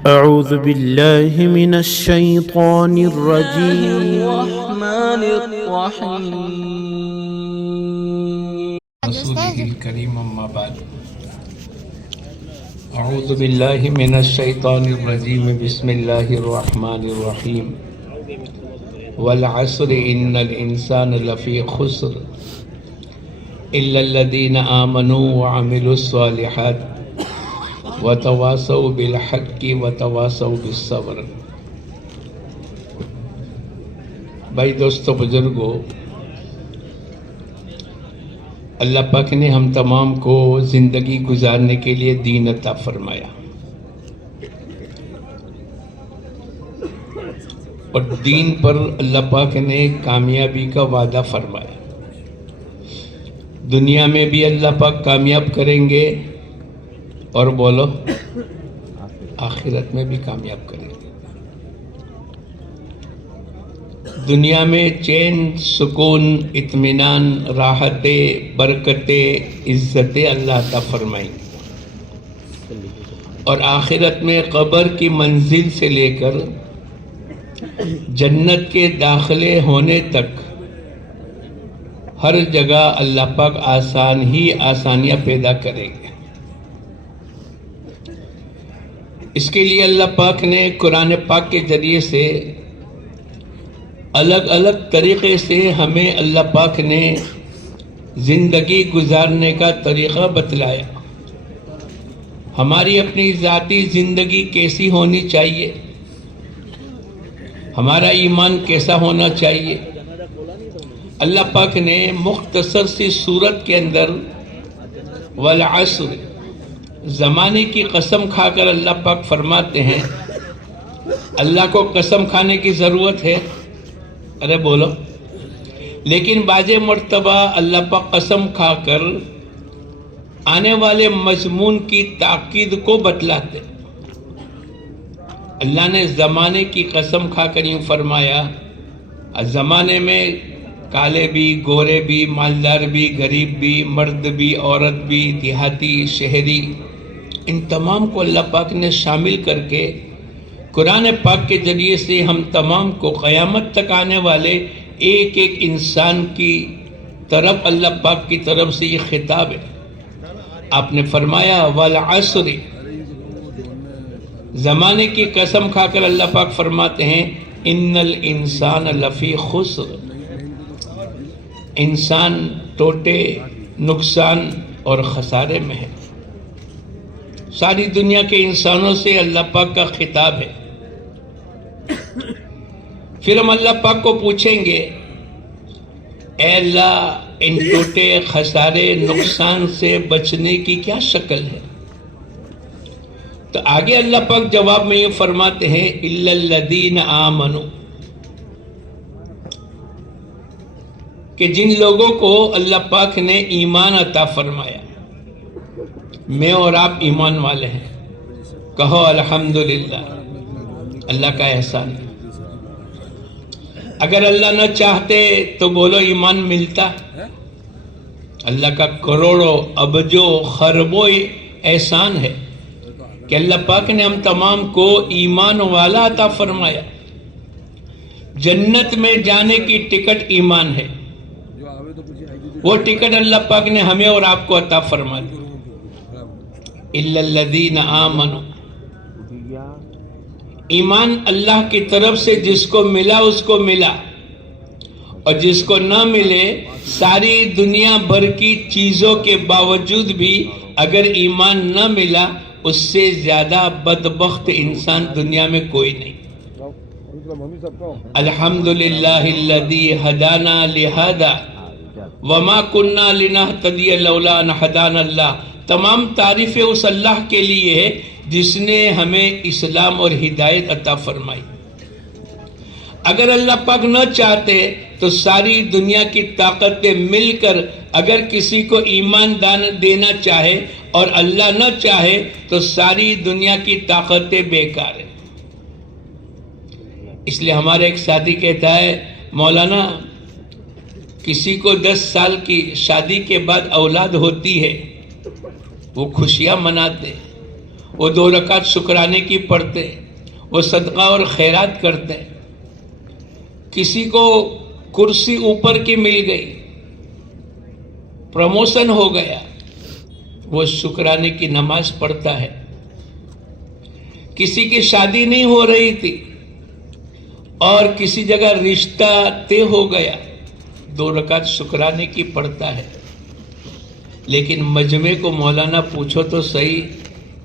أعوذ بالله من الشيطان الرجيم. الرحمن الرحيم. رسوله الكريم أما بعد أعوذ بالله من الشيطان الرجيم بسم الله الرحمن الرحيم والعصر إن الإنسان لفي خسر إلا الذين آمنوا وعملوا الصالحات وتواصوا بالحق وتواصوا بالصبر. بھائی دوستو بزرگو، اللہ پاک نے ہم تمام کو زندگی گزارنے کے لیے دین عطا فرمایا، اور دین پر اللہ پاک نے کامیابی کا وعدہ فرمایا. دنیا میں بھی اللہ پاک کامیاب کریں گے، اور بولو آخرت میں بھی کامیاب کریں گے. دنیا میں چین، سکون، اطمینان، راحتیں، برکتیں، عزتیں اللہ عطا فرمائیں گے، اور آخرت میں قبر کی منزل سے لے کر جنت کے داخلے ہونے تک ہر جگہ اللہ پاک آسانیاں پیدا کریں گے. اس کے لیے اللہ پاک نے قرآن پاک کے ذریعے سے الگ الگ طریقے سے ہمیں اللہ پاک نے زندگی گزارنے کا طریقہ بتلایا. ہماری اپنی ذاتی زندگی کیسی ہونی چاہیے، ہمارا ایمان کیسا ہونا چاہیے. اللہ پاک نے مختصر سی صورت کے اندر والعصر، زمانے کی قسم کھا کر اللہ پاک فرماتے ہیں. اللہ کو قسم کھانے کی ضرورت ہے؟ ارے بولو. لیکن بعض مرتبہ اللہ پاک قسم کھا کر آنے والے مضمون کی تاکید کو بتلاتے. اللہ نے زمانے کی قسم کھا کر یوں فرمایا، زمانے میں کالے بھی، گورے بھی، مالدار بھی، غریب بھی، مرد بھی، عورت بھی، دیہاتی، شہری، ان تمام کو اللہ پاک نے شامل کر کے قرآن پاک کے ذریعے سے ہم تمام کو قیامت تک آنے والے ایک ایک انسان کی طرف اللہ پاک کی طرف سے یہ خطاب ہے. آپ نے فرمایا والعصر، زمانے کی قسم کھا کر اللہ پاک فرماتے ہیں ان الانسان لفی خسر، انسان ٹوٹے، نقصان اور خسارے میں ہے. ساری دنیا کے انسانوں سے اللہ پاک کا خطاب ہے. پھر ہم اللہ پاک کو پوچھیں گے اے اللہ، ان ٹوٹے، خسارے، نقصان سے بچنے کی کیا شکل ہے؟ تو آگے اللہ پاک جواب میں یہ فرماتے ہیں الا الذین آمنوا، کہ جن لوگوں کو اللہ پاک نے ایمان عطا فرمایا. میں اور آپ ایمان والے ہیں، کہو الحمدللہ، اللہ کا احسان ہے. اگر اللہ نہ چاہتے تو بولو ایمان ملتا؟ اللہ کا کروڑوں، ابجوں، خربوں احسان ہے کہ اللہ پاک نے ہم تمام کو ایمان والا عطا فرمایا. جنت میں جانے کی ٹکٹ ایمان ہے، وہ ٹکٹ اللہ پاک نے ہمیں اور آپ کو عطا فرما دی. الا الذین آمنوا، ایمان اللہ کی طرف سے جس کو ملا اس کو ملا، اور جس کو نہ ملے ساری دنیا بھر کی چیزوں کے باوجود بھی اگر ایمان نہ ملا، اس سے زیادہ بدبخت انسان دنیا میں کوئی نہیں. الحمدللہ الذی ہدانا لہذا وما کننا لنہتدی لولا ان ہدانا اللہ. تمام تعریفیں اس اللہ کے لیے ہے جس نے ہمیں اسلام اور ہدایت عطا فرمائی. اگر اللہ پاک نہ چاہتے تو ساری دنیا کی طاقتیں مل کر اگر کسی کو ایمان دینا چاہے اور اللہ نہ چاہے تو ساری دنیا کی طاقتیں بیکار ہیں. اس لیے ہمارا ایک ساتھی کہتا ہے مولانا کسی کو 10 سال کی شادی کے بعد اولاد ہوتی ہے، وہ خوشیاں مناتے، وہ 2 رکعت شکرانے کی پڑھتے، وہ صدقہ اور خیرات کرتے. کسی کو کرسی اوپر کی مل گئی، پروموشن ہو گیا، وہ شکرانے کی نماز پڑھتا ہے. کسی کی شادی نہیں ہو رہی تھی اور کسی جگہ رشتہ طے ہو گیا، 2 رکعت شکرانے کی پڑھتا ہے. لیکن مجمع کو مولانا پوچھو تو صحیح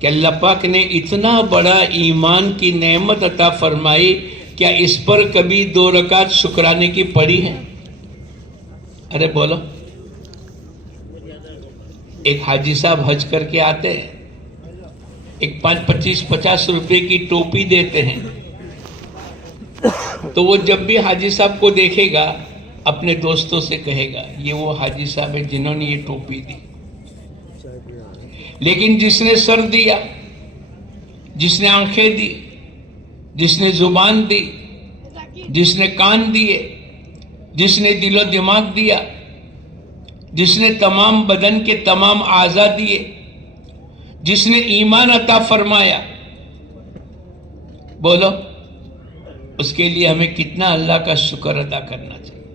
کہ اللہ پاک نے اتنا بڑا ایمان کی نعمت عطا فرمائی، کیا اس پر کبھی 2 رکعت شکرانے کی پڑھی ہے؟ ارے بولو. ایک حاجی صاحب حج کر کے آتے ہیں، ایک 25-50 روپے کی ٹوپی دیتے ہیں، تو وہ جب بھی حاجی صاحب کو دیکھے گا اپنے دوستوں سے کہے گا یہ وہ حاجی صاحب ہے جنہوں نے یہ ٹوپی دی. لیکن جس نے سر دیا، جس نے آنکھیں دی، جس نے زبان دی، جس نے کان دیے، جس نے دل و دماغ دیا، جس نے تمام بدن کے تمام اعضاء دیے، جس نے ایمان عطا فرمایا، بولو اس کے لیے ہمیں کتنا اللہ کا شکر ادا کرنا چاہیے.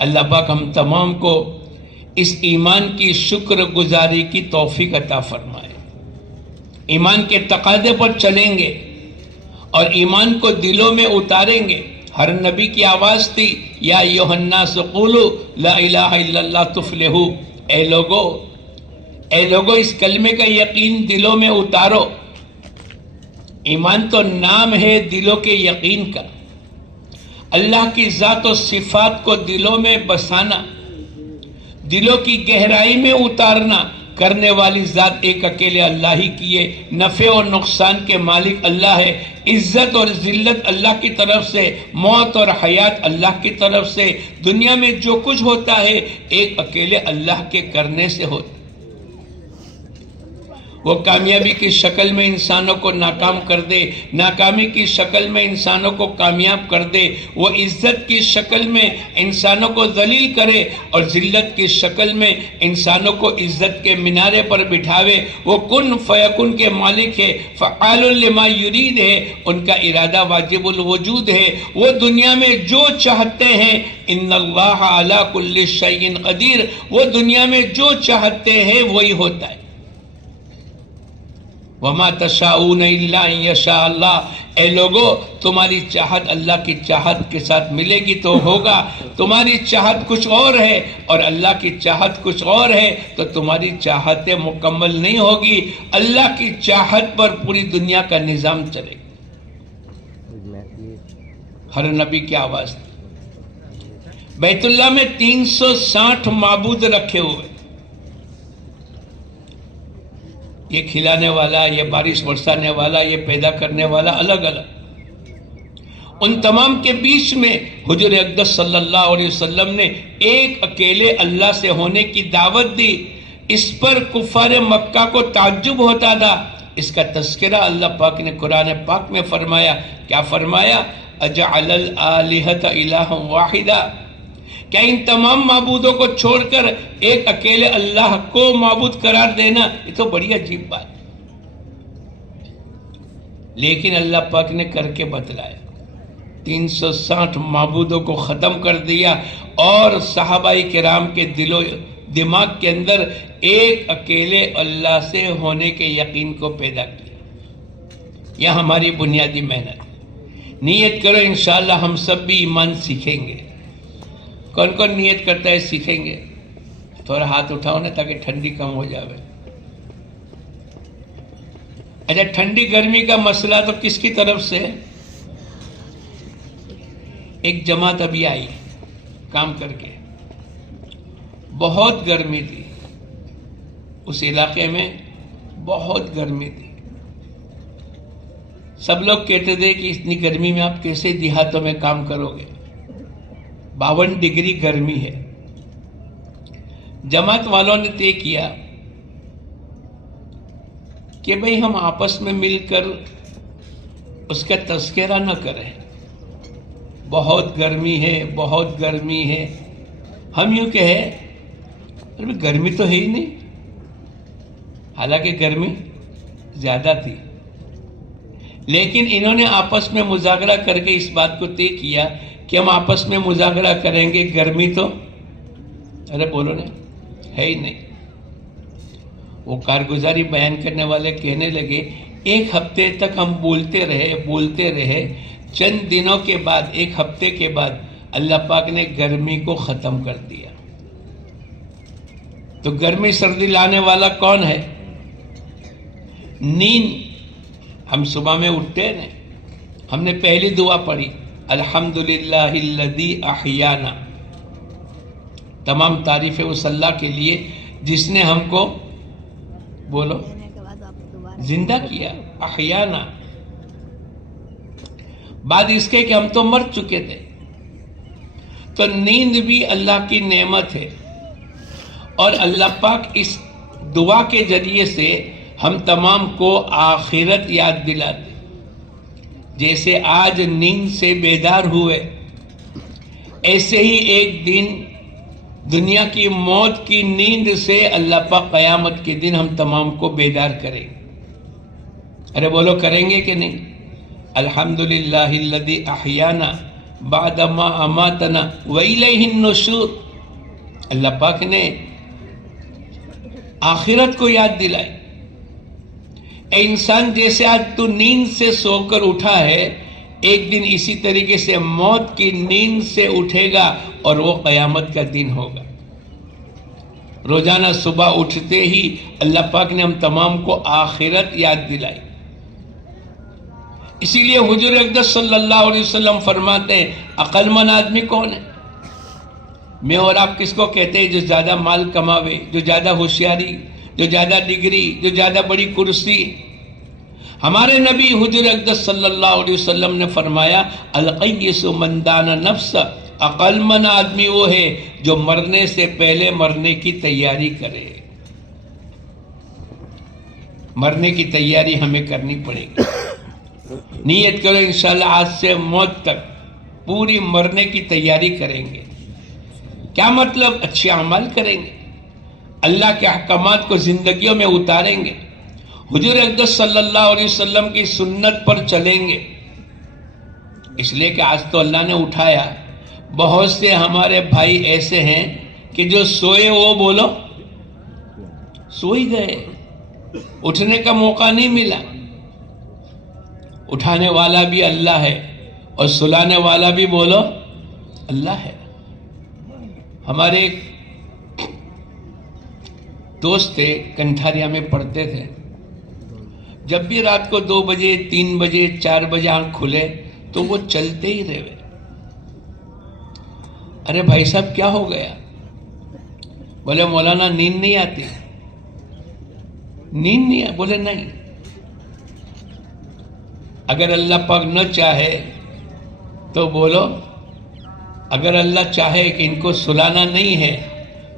اللہ پاک ہم تمام کو اس ایمان کی شکر گزاری کی توفیق عطا فرمائے. ایمان کے تقاضے پر چلیں گے اور ایمان کو دلوں میں اتاریں گے. ہر نبی کی آواز تھی یا ایھا الناس قولوا لا الہ الا اللہ تفلحوا. اے لوگو اس کلمے کا یقین دلوں میں اتارو. ایمان تو نام ہے دلوں کے یقین کا. اللہ کی ذات و صفات کو دلوں میں بسانا، دلوں کی گہرائی میں اتارنا. کرنے والی ذات ایک اکیلے اللہ ہی کی ہے. نفع اور نقصان کے مالک اللہ ہے. عزت اور ذلت اللہ کی طرف سے، موت اور حیات اللہ کی طرف سے. دنیا میں جو کچھ ہوتا ہے ایک اکیلے اللہ کے کرنے سے ہوتا ہے. وہ کامیابی کی شکل میں انسانوں کو ناکام کر دے، ناکامی کی شکل میں انسانوں کو کامیاب کر دے. وہ عزت کی شکل میں انسانوں کو ذلیل کرے اور ذلت کی شکل میں انسانوں کو عزت کے مینارے پر بٹھاوے. وہ کن فیکن کے مالک ہے، فعال لما یرید ہے. ان کا ارادہ واجب الوجود ہے. وہ دنیا میں جو چاہتے ہیں، ان اللہ علی کل شیء قدیر، وہ دنیا میں جو چاہتے ہیں وہی ہوتا ہے. وما تشاؤون الا ان یشاء اللہ. اے لوگو تمہاری چاہت اللہ کی چاہت کے ساتھ ملے گی تو ہوگا. تمہاری چاہت کچھ اور ہے اور اللہ کی چاہت کچھ اور ہے تو تمہاری چاہتیں مکمل نہیں ہوگی. اللہ کی چاہت پر پوری دنیا کا نظام چلے گا. ہر نبی کی آواز تھی. بیت اللہ میں 360 معبود رکھے ہوئے. یہ کھلانے والا، یہ بارش برسانے والا، یہ پیدا کرنے والا، الگ الگ. ان تمام کے بیچ میں حضور اقدس صلی اللہ علیہ وسلم نے ایک اکیلے اللہ سے ہونے کی دعوت دی. اس پر کفار مکہ کو تعجب ہوتا تھا. اس کا تذکرہ اللہ پاک نے قرآن پاک میں فرمایا. کیا فرمایا؟ اجعل الآلہۃ الہا واحدا. کیا ان تمام معبودوں کو چھوڑ کر ایک اکیلے اللہ کو معبود قرار دینا، یہ تو بڑی عجیب بات. لیکن اللہ پاک نے کر کے بتلایا. 360 معبودوں کو ختم کر دیا اور صحابہ کرام کے دل و دماغ کے اندر ایک اکیلے اللہ سے ہونے کے یقین کو پیدا کیا. یہ ہماری بنیادی محنت ہے. نیت کرو انشاءاللہ ہم سب بھی ایمان سیکھیں گے. کون کون نیت کرتا ہے سیکھیں گے؟ تھوڑا ہاتھ اٹھاؤ نا تاکہ ٹھنڈی کم ہو جاوے. اچھا ٹھنڈی گرمی کا مسئلہ تو کس کی طرف سے؟ ایک جماعت ابھی آئی کام کر کے، بہت گرمی تھی اس علاقے میں، بہت گرمی تھی. سب لوگ کہتے تھے کہ اتنی گرمی میں آپ کیسے دیہاتوں میں کام کرو گے؟ 52 ڈگری گرمی ہے. جماعت والوں نے طے کیا کہ بھئی ہم آپس میں مل کر اس کا تذکرہ نہ کریں. بہت گرمی ہے، بہت گرمی ہے. ہم یوں کہے ارے گرمی تو ہے ہی نہیں. حالانکہ گرمی زیادہ تھی، لیکن انہوں نے آپس میں مذاکرہ کر کے اس بات کو طے کیا کہ ہم آپس میں مذاکرہ کریں گے، گرمی تو ارے بولو نا ہے ہی نہیں۔ وہ کارگزاری بیان کرنے والے کہنے لگے 1 ہفتے تک ہم بولتے رہے، چند دنوں کے بعد، 1 ہفتے کے بعد اللہ پاک نے گرمی کو ختم کر دیا۔ تو گرمی سردی لانے والا کون ہے؟ نیند۔ ہم صبح میں اٹھتے ہیں، ہم نے پہلی دعا پڑھی الحمدللہ الذی احیانا، تمام تعریفیں اس اللہ کے لیے جس نے ہم کو بولو زندہ کیا، احیانا، بعد اس کے کہ ہم تو مر چکے تھے۔ تو نیند بھی اللہ کی نعمت ہے، اور اللہ پاک اس دعا کے ذریعے سے ہم تمام کو آخرت یاد دلاتے۔ جیسے آج نیند سے بیدار ہوئے، ایسے ہی ایک دن دنیا کی موت کی نیند سے اللہ پاک قیامت کے دن ہم تمام کو بیدار کریں گے۔ ارے بولو کریں گے کہ نہیں؟ الحمدللہ الذی احیانا بعد ما اماتنا والیہ النشور۔ اللہ پاک نے آخرت کو یاد دلائی۔ اے انسان، جیسے آج تو نیند سے سو کر اٹھا ہے، ایک دن اسی طریقے سے موت کی نیند سے اٹھے گا اور وہ قیامت کا دن ہوگا۔ روزانہ صبح اٹھتے ہی اللہ پاک نے ہم تمام کو آخرت یاد دلائی۔ اسی لیے حضور اقدس صلی اللہ علیہ وسلم فرماتے ہیں عقل مند آدمی کون ہے؟ میں اور آپ کس کو کہتے ہیں؟ جو زیادہ مال کماوے، جو زیادہ ہوشیاری، جو زیادہ ڈگری، جو زیادہ بڑی کرسی۔ ہمارے نبی حضور اقدس صلی اللہ علیہ وسلم نے فرمایا القیس من دان نفس، عقل مند آدمی وہ ہے جو مرنے سے پہلے مرنے کی تیاری کرے۔ مرنے کی تیاری ہمیں کرنی پڑے گی۔ نیت کرو انشاءاللہ آج سے موت تک پوری مرنے کی تیاری کریں گے۔ کیا مطلب؟ اچھے اعمال کریں گے، اللہ کے احکامات کو زندگیوں میں اتاریں گے، حضور اقدس صلی اللہ علیہ وسلم کی سنت پر چلیں گے۔ اس لیے کہ آج تو اللہ نے اٹھایا، بہت سے ہمارے بھائی ایسے ہیں کہ جو سوئے وہ بولو سو ہی گئے، اٹھنے کا موقع نہیں ملا۔ اٹھانے والا بھی اللہ ہے اور سلانے والا بھی بولو اللہ ہے۔ ہمارے ایک دوست تھے، کنٹھاریا میں پڑھتے تھے، جب بھی رات کو 2 بجے 3 بجے 4 بجے آنکھ کھلے تو وہ چلتے ہی رہے۔ ارے بھائی صاحب کیا ہو گیا؟ بولے مولانا نیند نہیں آتی۔ نیند نہیں؟ بولے نہیں، اگر اللہ پاک نہ چاہے تو بولو، اگر اللہ چاہے کہ ان کو سلانا نہیں ہے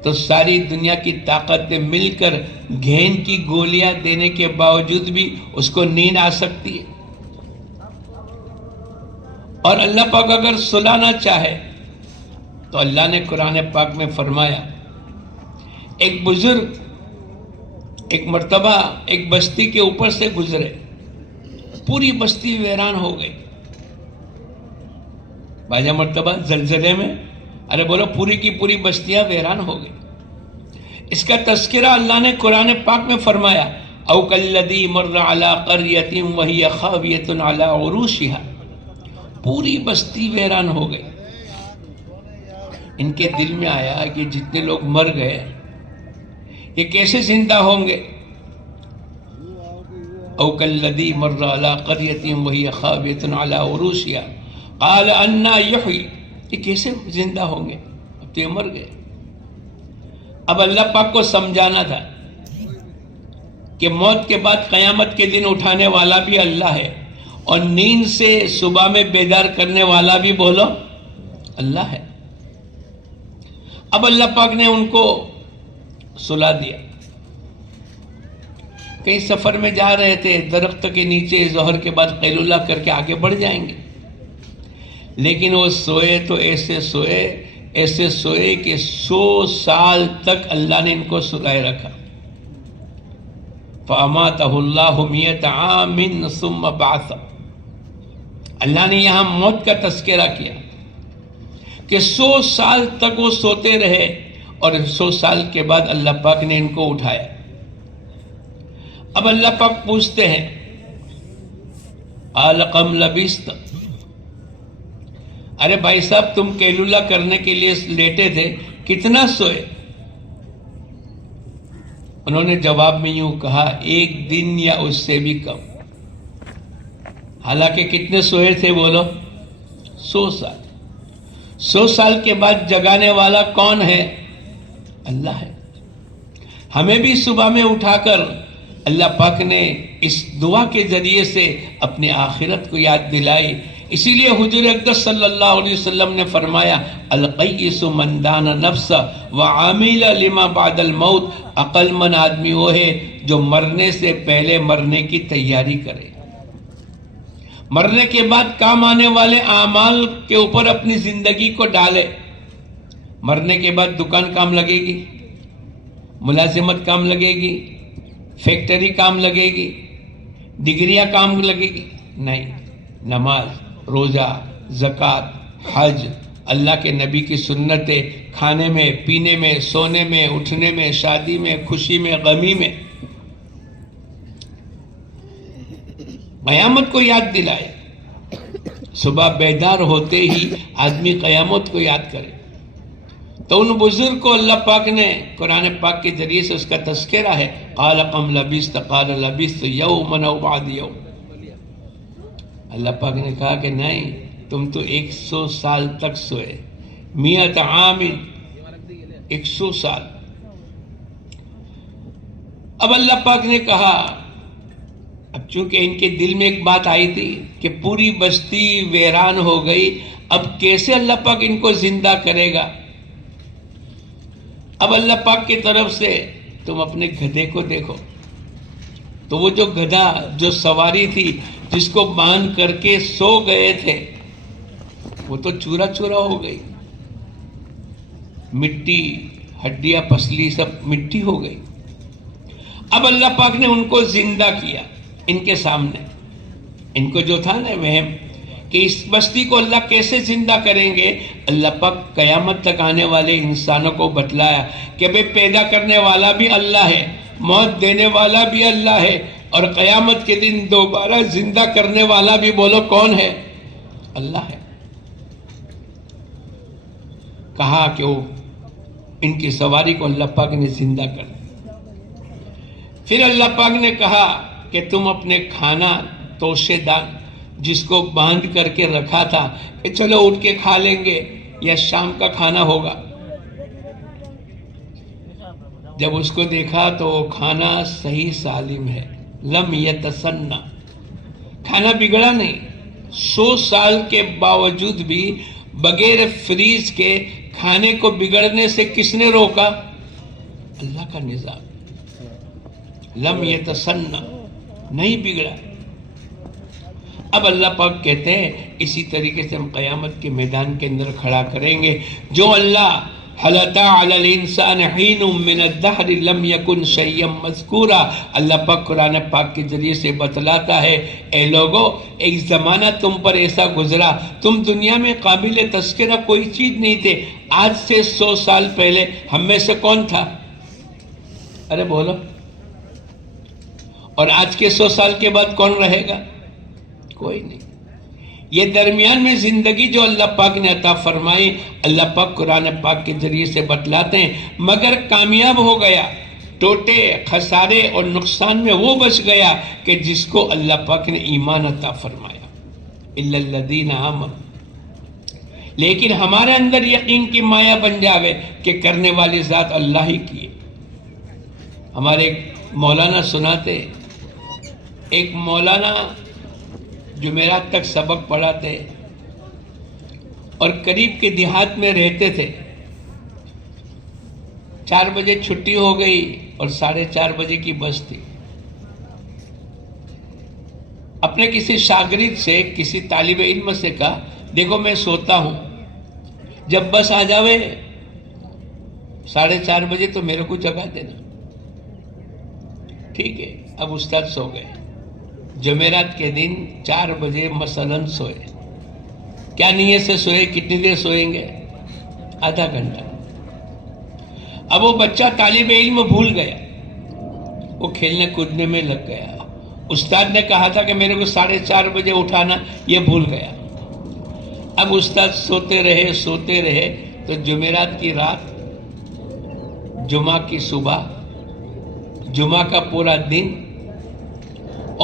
تو ساری دنیا کی طاقتیں مل کر گھین کی گولیاں دینے کے باوجود بھی اس کو نیند آ سکتی ہے۔ اور اللہ پاک اگر سلانا چاہے تو اللہ نے قرآن پاک میں فرمایا، ایک بزرگ ایک مرتبہ ایک بستی کے اوپر سے گزرے، پوری بستی ویران ہو گئی۔ بعض مرتبہ زلزلے میں ارے بولو پوری کی پوری بستیاں ویران ہو گئی۔ اس کا تذکرہ اللہ نے قرآن پاک میں فرمایا او کالذی مر علی قریۃ وہی خاویۃ علی عروشها، پوری بستی ویران ہو گئی۔ ان کے دل میں آیا کہ جتنے لوگ مر گئے یہ کیسے زندہ ہوں گے؟ او کالذی مر علی قریۃ وہی خاویۃ علی عروشها قال انا یحیی، یہ کیسے زندہ ہوں گے؟ اب تو یہ مر گئے۔ اب اللہ پاک کو سمجھانا تھا کہ موت کے بعد قیامت کے دن اٹھانے والا بھی اللہ ہے، اور نیند سے صبح میں بیدار کرنے والا بھی بولو اللہ ہے۔ اب اللہ پاک نے ان کو سلا دیا۔ کئی سفر میں جا رہے تھے، درخت کے نیچے ظہر کے بعد قیلولہ کر کے آگے بڑھ جائیں گے، لیکن وہ سوئے تو ایسے سوئے کہ 100 سال تک اللہ نے ان کو سلائے رکھا۔ فَأَمَاتَهُ اللَّهُ مِئَةَ عَامٍ ثُمَّ بَعَثَهُ. اللہ نے یہاں موت کا تذکرہ کیا کہ 100 سال تک وہ سوتے رہے اور 100 سال کے بعد اللہ پاک نے ان کو اٹھایا. اب اللہ پاک پوچھتے ہیں قَالَ كَمْ لَبِثْتَ، ارے بھائی صاحب تم قیلولہ کرنے کے لیے لیٹے تھے، کتنا سوئے؟ انہوں نے جواب میں یوں کہا 1 دن یا اس سے بھی کم. حالانکہ کتنے سوئے تھے بولو؟ 100 سال. 100 سال کے بعد جگانے والا کون ہے؟ اللہ ہے. ہمیں بھی صبح میں اٹھا کر اللہ پاک نے اس دعا کے ذریعے سے اپنی آخرت کو یاد دلائی. اسی لیے حضور اقدس صلی اللہ علیہ وسلم نے فرمایا القیس من دان نفس وعامل لما بعد الموت، عقل مند آدمی وہ ہے جو مرنے سے پہلے مرنے کی تیاری کرے، مرنے کے بعد کام آنے والے اعمال کے اوپر اپنی زندگی کو ڈالے. مرنے کے بعد دکان کام لگے گی، ملازمت کام لگے گی، فیکٹری کام لگے گی، ڈگریاں کام لگے گی؟ نہیں. نماز، روزہ، زکوٰۃ، حج، اللہ کے نبی کی سنتیں، کھانے میں، پینے میں، سونے میں، اٹھنے میں، شادی میں، خوشی میں، غمی میں، قیامت کو یاد دلائے. صبح بیدار ہوتے ہی آدمی قیامت کو یاد کرے. تو ان بزرگ کو اللہ پاک نے قرآن پاک کے ذریعے سے اس کا تذکرہ ہے. قال کم لبثت قال لبثت یوما او بعض یوم. اللہ پاک نے کہا کہ نہیں، تم تو 100 سال تک سوئے. 100 عام، 100 سال. اب اللہ پاک نے کہا، اب چونکہ ان کے دل میں ایک بات آئی تھی کہ پوری بستی ویران ہو گئی، اب کیسے اللہ پاک ان کو زندہ کرے گا؟ اب اللہ پاک کی طرف سے تم اپنے گدھے کو دیکھو. تو وہ جو گدھا، جو سواری تھی جس کو باندھ کر کے سو گئے تھے، وہ تو چورا چورا ہو گئی. مٹی، ہڈیاں، پسلی سب مٹی ہو گئی. اب اللہ پاک نے ان کو زندہ کیا ان کے سامنے. ان کو جو تھا نا وہم کہ اس بستی کو اللہ کیسے زندہ کریں گے، اللہ پاک قیامت تک آنے والے انسانوں کو بتلایا کہ بے پیدا کرنے والا بھی اللہ ہے، موت دینے والا بھی اللہ ہے، اور قیامت کے دن دوبارہ زندہ کرنے والا بھی بولو کون ہے؟ اللہ ہے. کہا کہ وہ ان کی سواری کو اللہ پاک نے زندہ کر دیا. پھر اللہ پاک نے کہا کہ تم اپنے کھانا توشے دان جس کو باندھ کر کے رکھا تھا کہ چلو اٹھ کے کھا لیں گے یا شام کا کھانا ہوگا، جب اس کو دیکھا تو وہ کھانا صحیح سالم ہے، لم یتسنہ، کھانا بگڑا نہیں. 100 سال کے باوجود بھی بغیر فریز کے کھانے کو بگڑنے سے کس نے روکا؟ اللہ کا نظام. لم یتسنہ، نہیں بگڑا. اب اللہ پاک کہتے ہیں اسی طریقے سے ہم قیامت کے میدان کے اندر کھڑا کریں گے. جو اللہ هل أتى على الإنسان حين من الدهر لم يكن شيئا مذكورا، اللہ پاک قرآن پاک کے ذریعے سے بتلاتا ہے اے لوگو ایک زمانہ تم پر ایسا گزرا، تم دنیا میں قابل تذکرہ کوئی چیز نہیں تھے. آج سے 100 سال پہلے ہم میں سے کون تھا؟ ارے بولو. اور آج کے 100 سال کے بعد کون رہے گا؟ کوئی نہیں. یہ درمیان میں زندگی جو اللہ پاک نے عطا فرمائی، اللہ پاک قرآن پاک کے ذریعے سے بتلاتے ہیں. مگر کامیاب ہو گیا، ٹوٹے، خسارے اور نقصان میں وہ بچ گیا کہ جس کو اللہ پاک نے ایمان عطا فرمایا. الا الذین آمنوا، لیکن ہمارے اندر یقین کی مایا بن جاوے کہ کرنے والی ذات اللہ ہی کی ہے. ہمارے مولانا سناتے، ایک مولانا جمعرات تک سبق پڑھاتے اور قریب کے دیہات میں رہتے تھے. 4 بجے چھٹی ہو گئی اور 4:30 بجے کی بس تھی. اپنے کسی شاگرد سے، کسی طالب علم سے کہا دیکھو میں سوتا ہوں، جب بس آ جاوے 4:30 بجے تو میرے کو جگا دینا. ٹھیک ہے. اب استاد سو گئے. جمعرات کے دن 4 بجے مثلاً سوئے. کیا نیت سے سوئے؟ کتنی دیر سوئیں گے؟ آدھا گھنٹہ. اب وہ بچہ طالب علم بھول گیا, وہ کھیلنے کودنے میں لگ گیا. استاد نے کہا تھا کہ میرے کو 4:30 بجے اٹھانا, یہ بھول گیا. اب استاد سوتے رہے تو جمعرات کی رات, جمعہ کی صبح, جمعہ کا پورا دن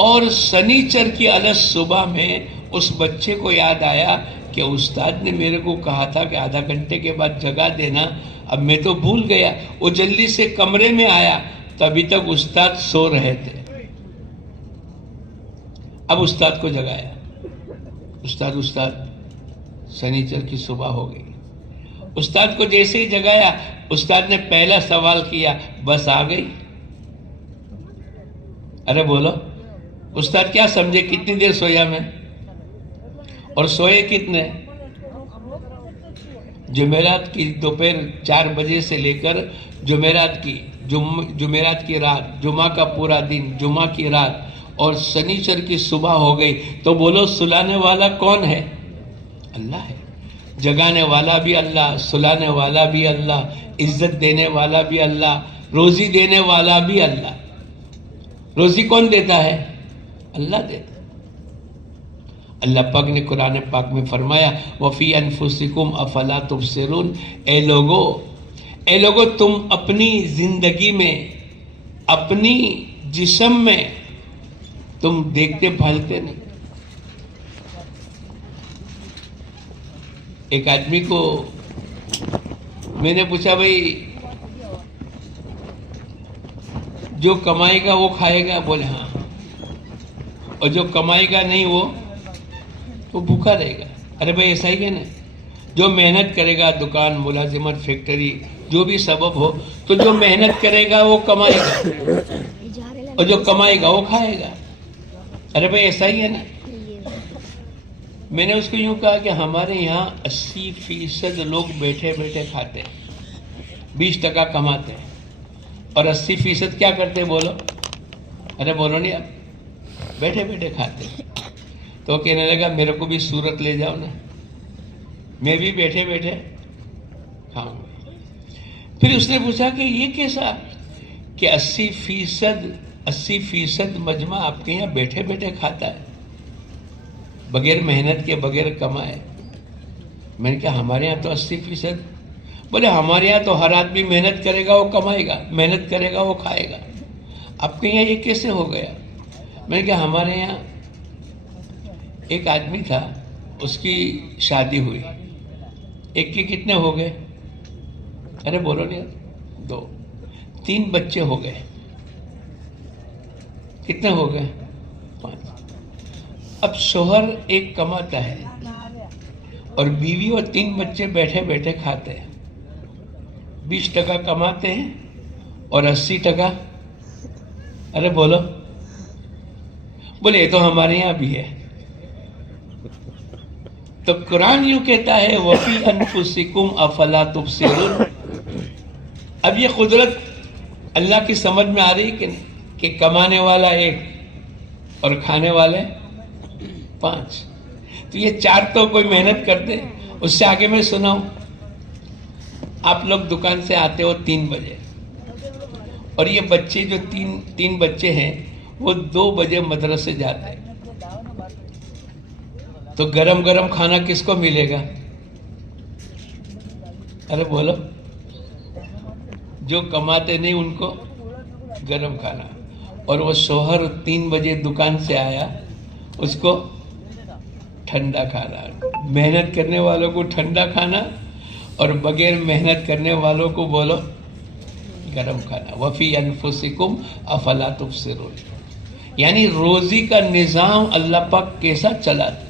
اور سنیچر کی الگ صبح میں اس بچے کو یاد آیا کہ استاد نے میرے کو کہا تھا کہ آدھا گھنٹے کے بعد جگا دینا, اب میں تو بھول گیا. وہ جلدی سے کمرے میں آیا تو ابھی تک استاد سو رہے تھے. اب استاد کو جگایا. استاد سنیچر کی صبح ہو گئی. استاد کو جیسے ہی جگایا, استاد نے پہلا سوال کیا, بس آ گئی؟ ارے بولو, استاد کیا سمجھے کتنی دیر سویا میں؟ اور سوئے کتنے؟ جمعرات کی دوپہر 4 بجے سے لے کر جمعرات کی رات, جمعہ کا پورا دن, جمعہ کی رات اور سنیچر کی صبح ہو گئی. تو بولو سلانے والا کون ہے؟ اللہ ہے. جگانے والا بھی اللہ, سلانے والا بھی اللہ, عزت دینے والا بھی اللہ, روزی دینے والا بھی اللہ. روزی کون دیتا ہے؟ اللہ دیتا. اللہ پاک نے قرآن پاک میں فرمایا وَفِي أَنفُسِكُمْ أَفَلَا تُبْصِرُونَ. اے لوگو تم اپنی زندگی میں, اپنی جسم میں تم دیکھتے بھالتے نہیں. ایک آدمی کو میں نے پوچھا بھائی جو کمائے گا وہ کھائے گا؟ بولے ہاں. اور جو کمائے گا نہیں وہ بھوکا رہے گا. ارے بھائی ایسا ہی ہے نا, جو محنت کرے گا, دکان, ملازمت, فیکٹری, جو بھی سبب ہو, تو جو محنت کرے گا وہ کمائے گا اور جو کمائے گا وہ کھائے گا. ارے بھائی ایسا ہی ہے نا. میں نے اس کو یوں کہا کہ ہمارے یہاں 80% لوگ بیٹھے بیٹھے کھاتے ہیں, 20% کماتے ہیں, اور 80% کیا کرتے ہیں بولو؟ ارے بولو نہیں, آپ بیٹھے بیٹھے کھاتے ہیں. تو کہنے لگا میرے کو بھی سورت لے جاؤ نا, میں بھی بیٹھے بیٹھے کھاؤں گا. پھر اس نے پوچھا کہ یہ کیسا کہ 80% مجمع آپ کے یہاں بیٹھے بیٹھے کھاتا ہے بغیر محنت کے, بغیر کمائے؟ میں نے کہا ہمارے یہاں تو 80%. بولے ہمارے یہاں تو ہر آدمی محنت کرے گا وہ کمائے گا, محنت کرے گا وہ کھائے گا. آپ کے یہاں یہ کیسے ہو گیا؟ میں نے کہا ہمارے یہاں ایک آدمی تھا, اس کی شادی ہوئی, ایک کے کتنے ہو گئے؟ ارے بولو نہیں, 2, 3 بچے ہو گئے. کتنے ہو گئے؟ 5. اب شوہر ایک کماتا ہے اور بیوی اور 3 بچے بیٹھے بیٹھے کھاتے ہیں. 20% کماتے ہیں اور 80%. ارے بولو. بولے یہ تو ہمارے یہاں بھی ہے. تو قرآن یوں کہتا ہے وَفِي أَنفُسِكُمْ أَفَلَا تُبْصِرُونَ. اب یہ قدرت اللہ کی سمجھ میں آ رہی کہ نہیں, کہ کمانے والا 1 اور کھانے والے 5. تو یہ 4 تو کوئی محنت کرتے. اس سے آگے میں سناؤں, آپ لوگ دکان سے آتے ہو 3 بجے, اور یہ بچے جو 3 بچے ہیں وہ 2 بجے مدرسے جاتے ہیں. تو گرم گرم کھانا کس کو ملے گا؟ ارے بولو. جو کماتے نہیں ان کو گرم کھانا, اور وہ شوہر 3 بجے دکان سے آیا, اس کو ٹھنڈا کھانا. محنت کرنے والوں کو ٹھنڈا کھانا اور بغیر محنت کرنے والوں کو بولو گرم کھانا. وَفِي أَنفُسِكُمْ أَفَلَا تُبْصِرُونَ. یعنی روزی کا نظام اللہ پاک کیسا چلاتے.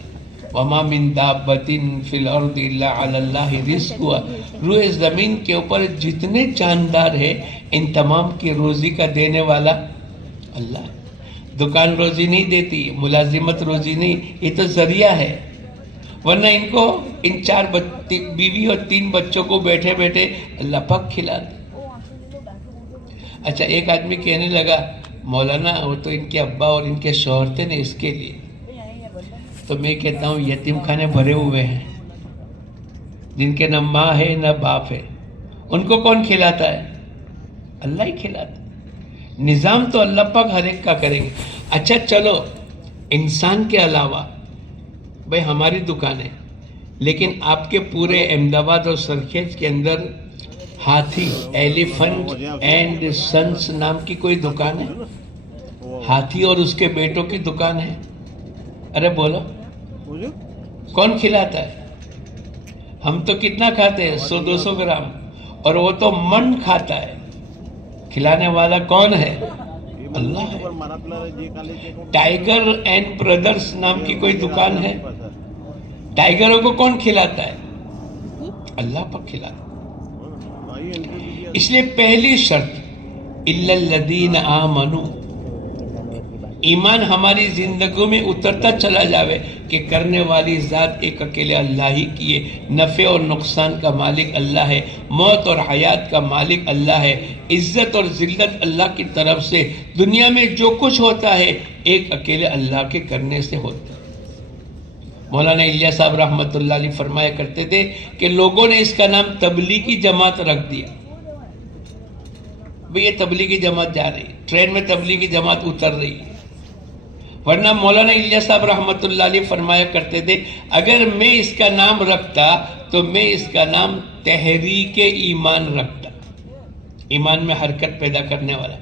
وَمَا مِن دَابَّةٍ فِي الْأَرْضِ إِلَّا عَلَى اللَّهِ رِزْقُهَا. روئے زمین کے اوپر جتنے جاندار ہیں ان تمام کی روزی کا دینے والا اللہ. دکان روزی نہیں دیتی, ملازمت روزی نہیں, یہ تو ذریعہ ہے. ورنہ ان کو ان 4 بیوی اور 3 بچوں کو بیٹھے بیٹھے اللہ پاک کھلاتے. اچھا ایک آدمی کہنے لگا مولانا وہ تو ان کے ابا اور ان کے شوہر تھے نا اس کے لیے. تو میں کہتا ہوں یتیم خانے بھرے ہوئے ہیں جن کے نہ ماں ہے نہ باپ ہے, ان کو کون کھلاتا ہے؟ اللہ ہی کھلاتا ہے. نظام تو اللہ پاک ہر ایک کا کریں گے. اچھا چلو انسان کے علاوہ بھائی ہماری دکان ہے, لیکن آپ کے پورے احمد آباد اور سرخیج کے اندر ہاتھی ایلیفنٹ اینڈ سنس نام کی کوئی دکان ہے؟ ہاتھی اور اس کے بیٹوں کی دکان ہے. ارے بولو کون کھلاتا ہے؟ ہم تو کتنا کھاتے ہیں, 100-200 گرام, اور وہ تو من کھاتا ہے. کھلانے والا کون ہے؟ اللہ ہے. ٹائیگر اینڈ برادرز نام کی کوئی دکان ہے, ٹائیگروں کو کون کھلاتا ہے؟ اللہ پاک کھلاتا ہے. اس لیے پہلی شرط الا الذین آمنوا, ایمان ہماری زندگیوں میں اترتا چلا جاوے کہ کرنے والی ذات ایک اکیلے اللہ ہی کی ہے, نفع اور نقصان کا مالک اللہ ہے, موت اور حیات کا مالک اللہ ہے, عزت اور ذلت اللہ کی طرف سے, دنیا میں جو کچھ ہوتا ہے ایک اکیلے اللہ کے کرنے سے ہوتا ہے. مولانا الیاس صاحب رحمۃ اللہ علیہ فرمایا کرتے تھے کہ لوگوں نے اس کا نام تبلیغی جماعت رکھ دیا. بھئی یہ تبلیغی جماعت جا رہی, ٹرین میں تبلیغی جماعت اتر رہی ہے. ورنہ مولانا الیاس صاحب رحمۃ اللہ علیہ فرمایا کرتے تھے اگر میں اس کا نام رکھتا تو میں اس کا نام تحریک ایمان رکھتا. ایمان میں حرکت پیدا کرنے والا.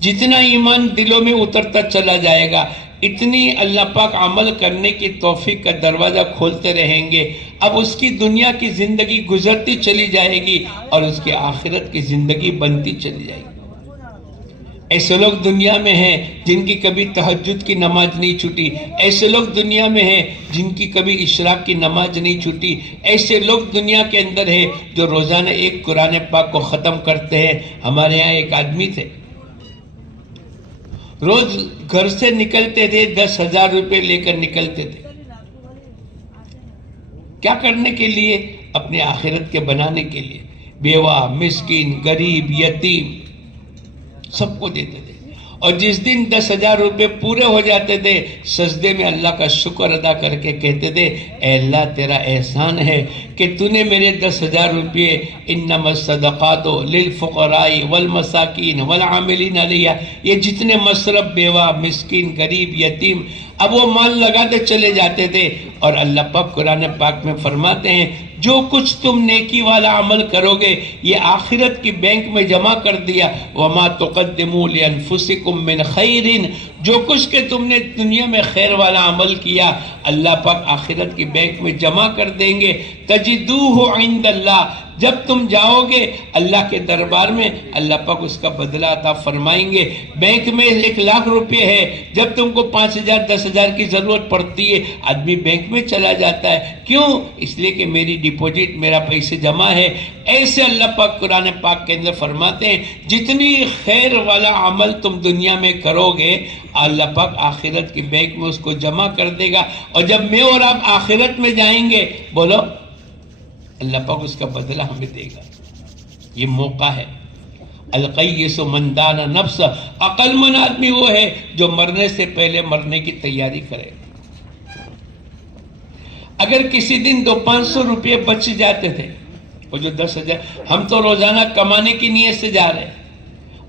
جتنا ایمان دلوں میں اترتا چلا جائے گا اتنی اللہ پاک عمل کرنے کی توفیق کا دروازہ کھولتے رہیں گے. اب اس کی دنیا کی زندگی گزرتی چلی جائے گی اور اس کی آخرت کی زندگی بنتی چلی جائے گی. ایسے لوگ دنیا میں ہیں جن کی کبھی تہجد کی نماز نہیں چھوٹی, ایسے لوگ دنیا میں ہیں جن کی کبھی اشراق کی نماز نہیں چھوٹی, ایسے لوگ دنیا کے اندر ہیں جو روزانہ ایک قرآن پاک کو ختم کرتے ہیں. ہمارے یہاں ایک آدمی تھے, روز گھر سے نکلتے تھے 10,000 روپے لے کر نکلتے تھے. کیا کرنے کے لیے؟ اپنے آخرت کے بنانے کے لیے. بیوہ, مسکین, غریب, یتیم سب کو دیتے تھے. اور جس دن 10,000 روپے پورے ہو جاتے تھے سجدے میں اللہ کا شکر ادا کر کے کہتے تھے اے اللہ تیرا احسان ہے کہ تو نے میرے 10,000 روپے انما الصدقات للفقراء والمساکین والعاملین علیہا, یہ جتنے مصرف, بیوہ, مسکین, غریب, یتیم, اب وہ مال لگاتے چلے جاتے تھے. اور اللہ پاک قرآن پاک میں فرماتے ہیں جو کچھ تم نیکی والا عمل کرو گے یہ آخرت کی بینک میں جمع کر دیا. وما تقدموا لانفسکم من خیر, جو کچھ کہ تم نے دنیا میں خیر والا عمل کیا اللہ پاک آخرت کی بینک میں جمع کر دیں گے. تجدوہ عند اللہ, جب تم جاؤ گے اللہ کے دربار میں اللہ پاک اس کا بدلہ عطا فرمائیں گے. بینک میں 1,00,000 روپے ہے, جب تم کو 5,000 10,000 کی ضرورت پڑتی ہے آدمی بینک میں چلا جاتا ہے. کیوں؟ اس لیے کہ میری ڈپوزٹ, میرا پیسے جمع ہے. ایسے اللہ پاک قرآن پاک کے اندر فرماتے ہیں جتنی خیر والا عمل تم دنیا میں کرو گے اللہ پاک آخرت کی بینک میں اس کو جمع کر دے گا. اور جب میں اور آپ آخرت میں جائیں گے بولو اللہ پاک اس کا بدلہ ہمیں دے گا. یہ موقع ہے. القیس من دان نفس, عقل مند آدمی وہ ہے جو مرنے سے پہلے مرنے کی تیاری کرے. اگر کسی دن 200-500 روپے بچ جاتے تھے, وہ جو 10,000, ہم تو روزانہ کمانے کی نیت سے جا رہے ہیں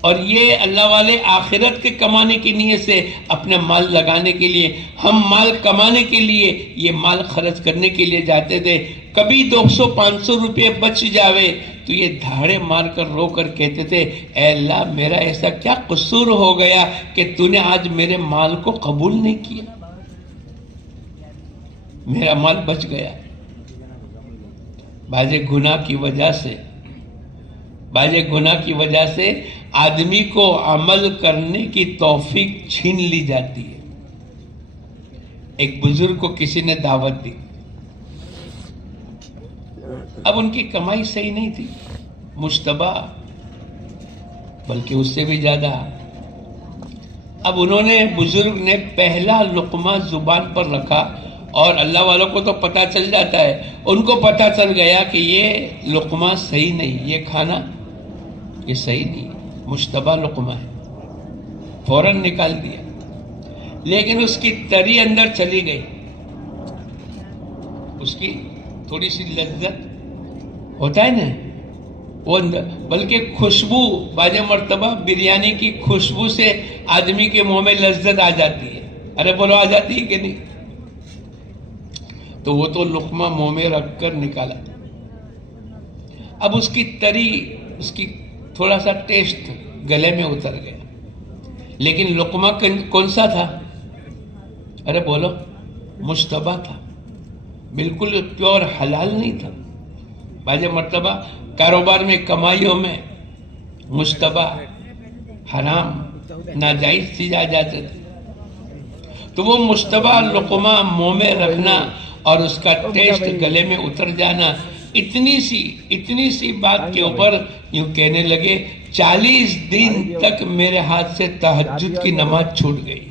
اور یہ اللہ والے آخرت کے کمانے کی نیت سے اپنے مال لگانے کے لیے, ہم مال کمانے کے لیے یہ مال خرچ کرنے کے لیے جاتے تھے. کبھی 200-500 روپے بچ جاوے تو یہ دھاڑے مار کر رو کر کہتے تھے اے اللہ میرا ایسا کیا قصور ہو گیا کہ تو نے آج میرے مال کو قبول نہیں کیا, میرا مال بچ گیا. بعض گناہ کی وجہ سے آدمی کو عمل کرنے کی توفیق چھین لی جاتی ہے. ایک بزرگ کو کسی نے دعوت دی, اب ان کی کمائی صحیح نہیں تھی, مشتبہ, بلکہ اس سے بھی زیادہ. اب انہوں نے, بزرگ نے پہلا لقمہ زبان پر رکھا اور اللہ والوں کو تو پتہ چل جاتا ہے, ان کو پتہ چل گیا کہ یہ لقمہ صحیح نہیں, یہ کھانا یہ صحیح نہیں, مشتبہ لقمہ ہے. فوراً نکال دیا، لیکن اس کی تری اندر چلی گئی، اس کی تھوڑی سی لذت ہوتا ہے نا وہ اندر، بلکہ خوشبو، بعض مرتبہ بریانی کی خوشبو سے آدمی کے منہ میں لذت آ جاتی ہے، ارے بولو آ جاتی ہے کہ نہیں؟ تو وہ تو لقمہ منہ میں رکھ کر نکالا، اب اس کی تری، اس کی تھوڑا سا ٹیسٹ گلے میں اتر گیا، لیکن لقمہ کون سا تھا؟ ارے بولو، مشتبہ تھا، بالکل پیور حلال نہیں تھا۔ بعض مرتبہ کاروبار میں، کمائیوں میں مشتبہ، حرام، ناجائز چیز آ جاتے تھے، تو وہ مشتبہ لقمہ منہ میں رکھنا اور اس کا ٹیسٹ گلے میں اتر جانا، اتنی سی بات کے اوپر یوں کہنے لگے 40 دن تک میرے ہاتھ سے تہجد کی نماز چھوٹ گئی۔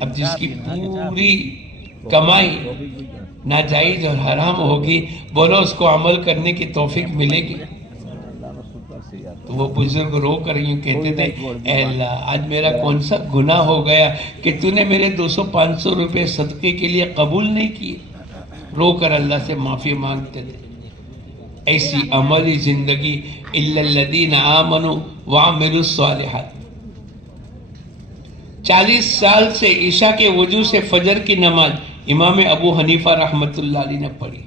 اب جس کی پوری کمائی ناجائز اور حرام ہوگی، بولو اس کو عمل کرنے کی توفیق ملے گی؟ تو وہ بزرگ رو کر یوں کہتے تھے، اے اللہ آج میرا کون سا گناہ ہو گیا کہ تو نے میرے 200-500 روپے صدقے کے لیے قبول نہیں کیے؟ رو کر اللہ سے معافی مانگتے تھے۔ ایسی عملی زندگی، الا الذین آمنوا وعملوا الصالحات۔ 40 سال سے عشاء کے وضو سے فجر کی نماز امام ابو حنیفہ رحمت اللہ علیہ نے پڑھی۔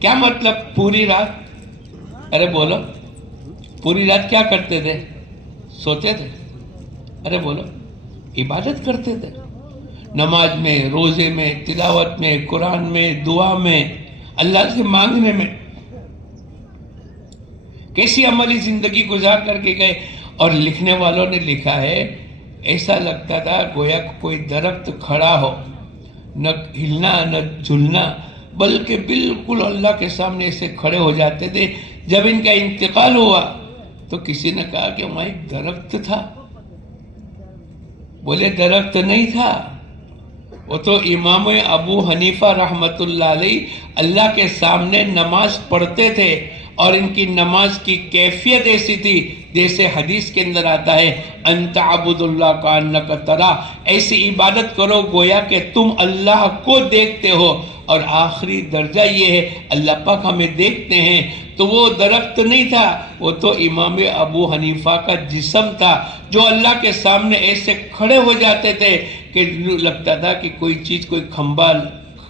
کیا مطلب؟ پوری رات، ارے بولو پوری رات کیا کرتے تھے؟ سوتے تھے؟ ارے بولو عبادت کرتے تھے، نماز میں، روزے میں، تلاوت میں، قرآن میں، دعا میں، اللہ سے مانگنے میں۔ کیسی عملی زندگی گزار کر کے گئے، اور لکھنے والوں نے لکھا ہے ایسا لگتا تھا گویا کوئی درخت کھڑا ہو، نہ ہلنا نہ جھلنا، بلکہ بالکل اللہ کے سامنے ایسے کھڑے ہو جاتے تھے۔ جب ان کا انتقال ہوا تو کسی نے کہا کہ وہاں ایک درخت تھا، بولے درخت نہیں تھا، وہ تو امام ابو حنیفہ رحمت اللہ علیہ اللہ کے سامنے نماز پڑھتے تھے، اور ان کی نماز کی کیفیت ایسی تھی جیسے حدیث کے اندر آتا ہے انت عبد اللہ کانک ترا، ایسی عبادت کرو گویا کہ تم اللہ کو دیکھتے ہو، اور آخری درجہ یہ ہے اللہ پاک ہمیں دیکھتے ہیں۔ تو وہ درخت نہیں تھا، وہ تو امام ابو حنیفہ کا جسم تھا، جو اللہ کے سامنے ایسے کھڑے ہو جاتے تھے کہ لگتا تھا کہ کوئی چیز، کوئی کھمبا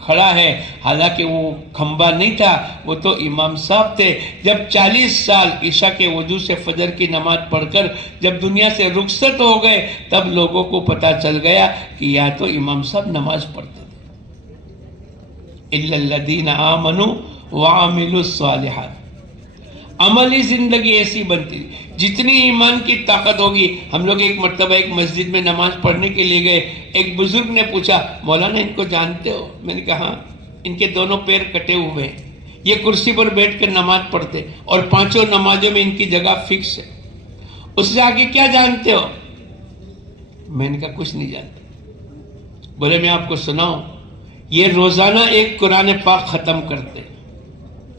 کھڑا ہے، حالانکہ وہ کھمبا نہیں تھا، وہ تو امام صاحب تھے۔ جب 40 سال عشاء کے وضو سے فجر کی نماز پڑھ کر جب دنیا سے رخصت ہو گئے، تب لوگوں کو پتا چل گیا کہ یا تو امام صاحب نماز پڑھتے تھے۔ الا الذین آمنوا وعملوا الصالحات۔ عملی زندگی ایسی بنتی، جتنی ایمان کی طاقت ہوگی۔ ہم لوگ ایک مرتبہ ایک مسجد میں نماز پڑھنے کے لیے گئے، ایک بزرگ نے پوچھا مولانا ان کو جانتے ہو؟ میں نے کہا ہاں، ان کے دونوں پیر کٹے ہوئے ہیں، یہ کرسی پر بیٹھ کر نماز پڑھتے، اور 5 نمازوں میں ان کی جگہ فکس ہے۔ اس سے آگے کیا جانتے ہو؟ میں نے کہا کچھ نہیں جانتے۔ بولے میں آپ کو سناؤں، یہ روزانہ ایک قرآن پاک ختم کرتے۔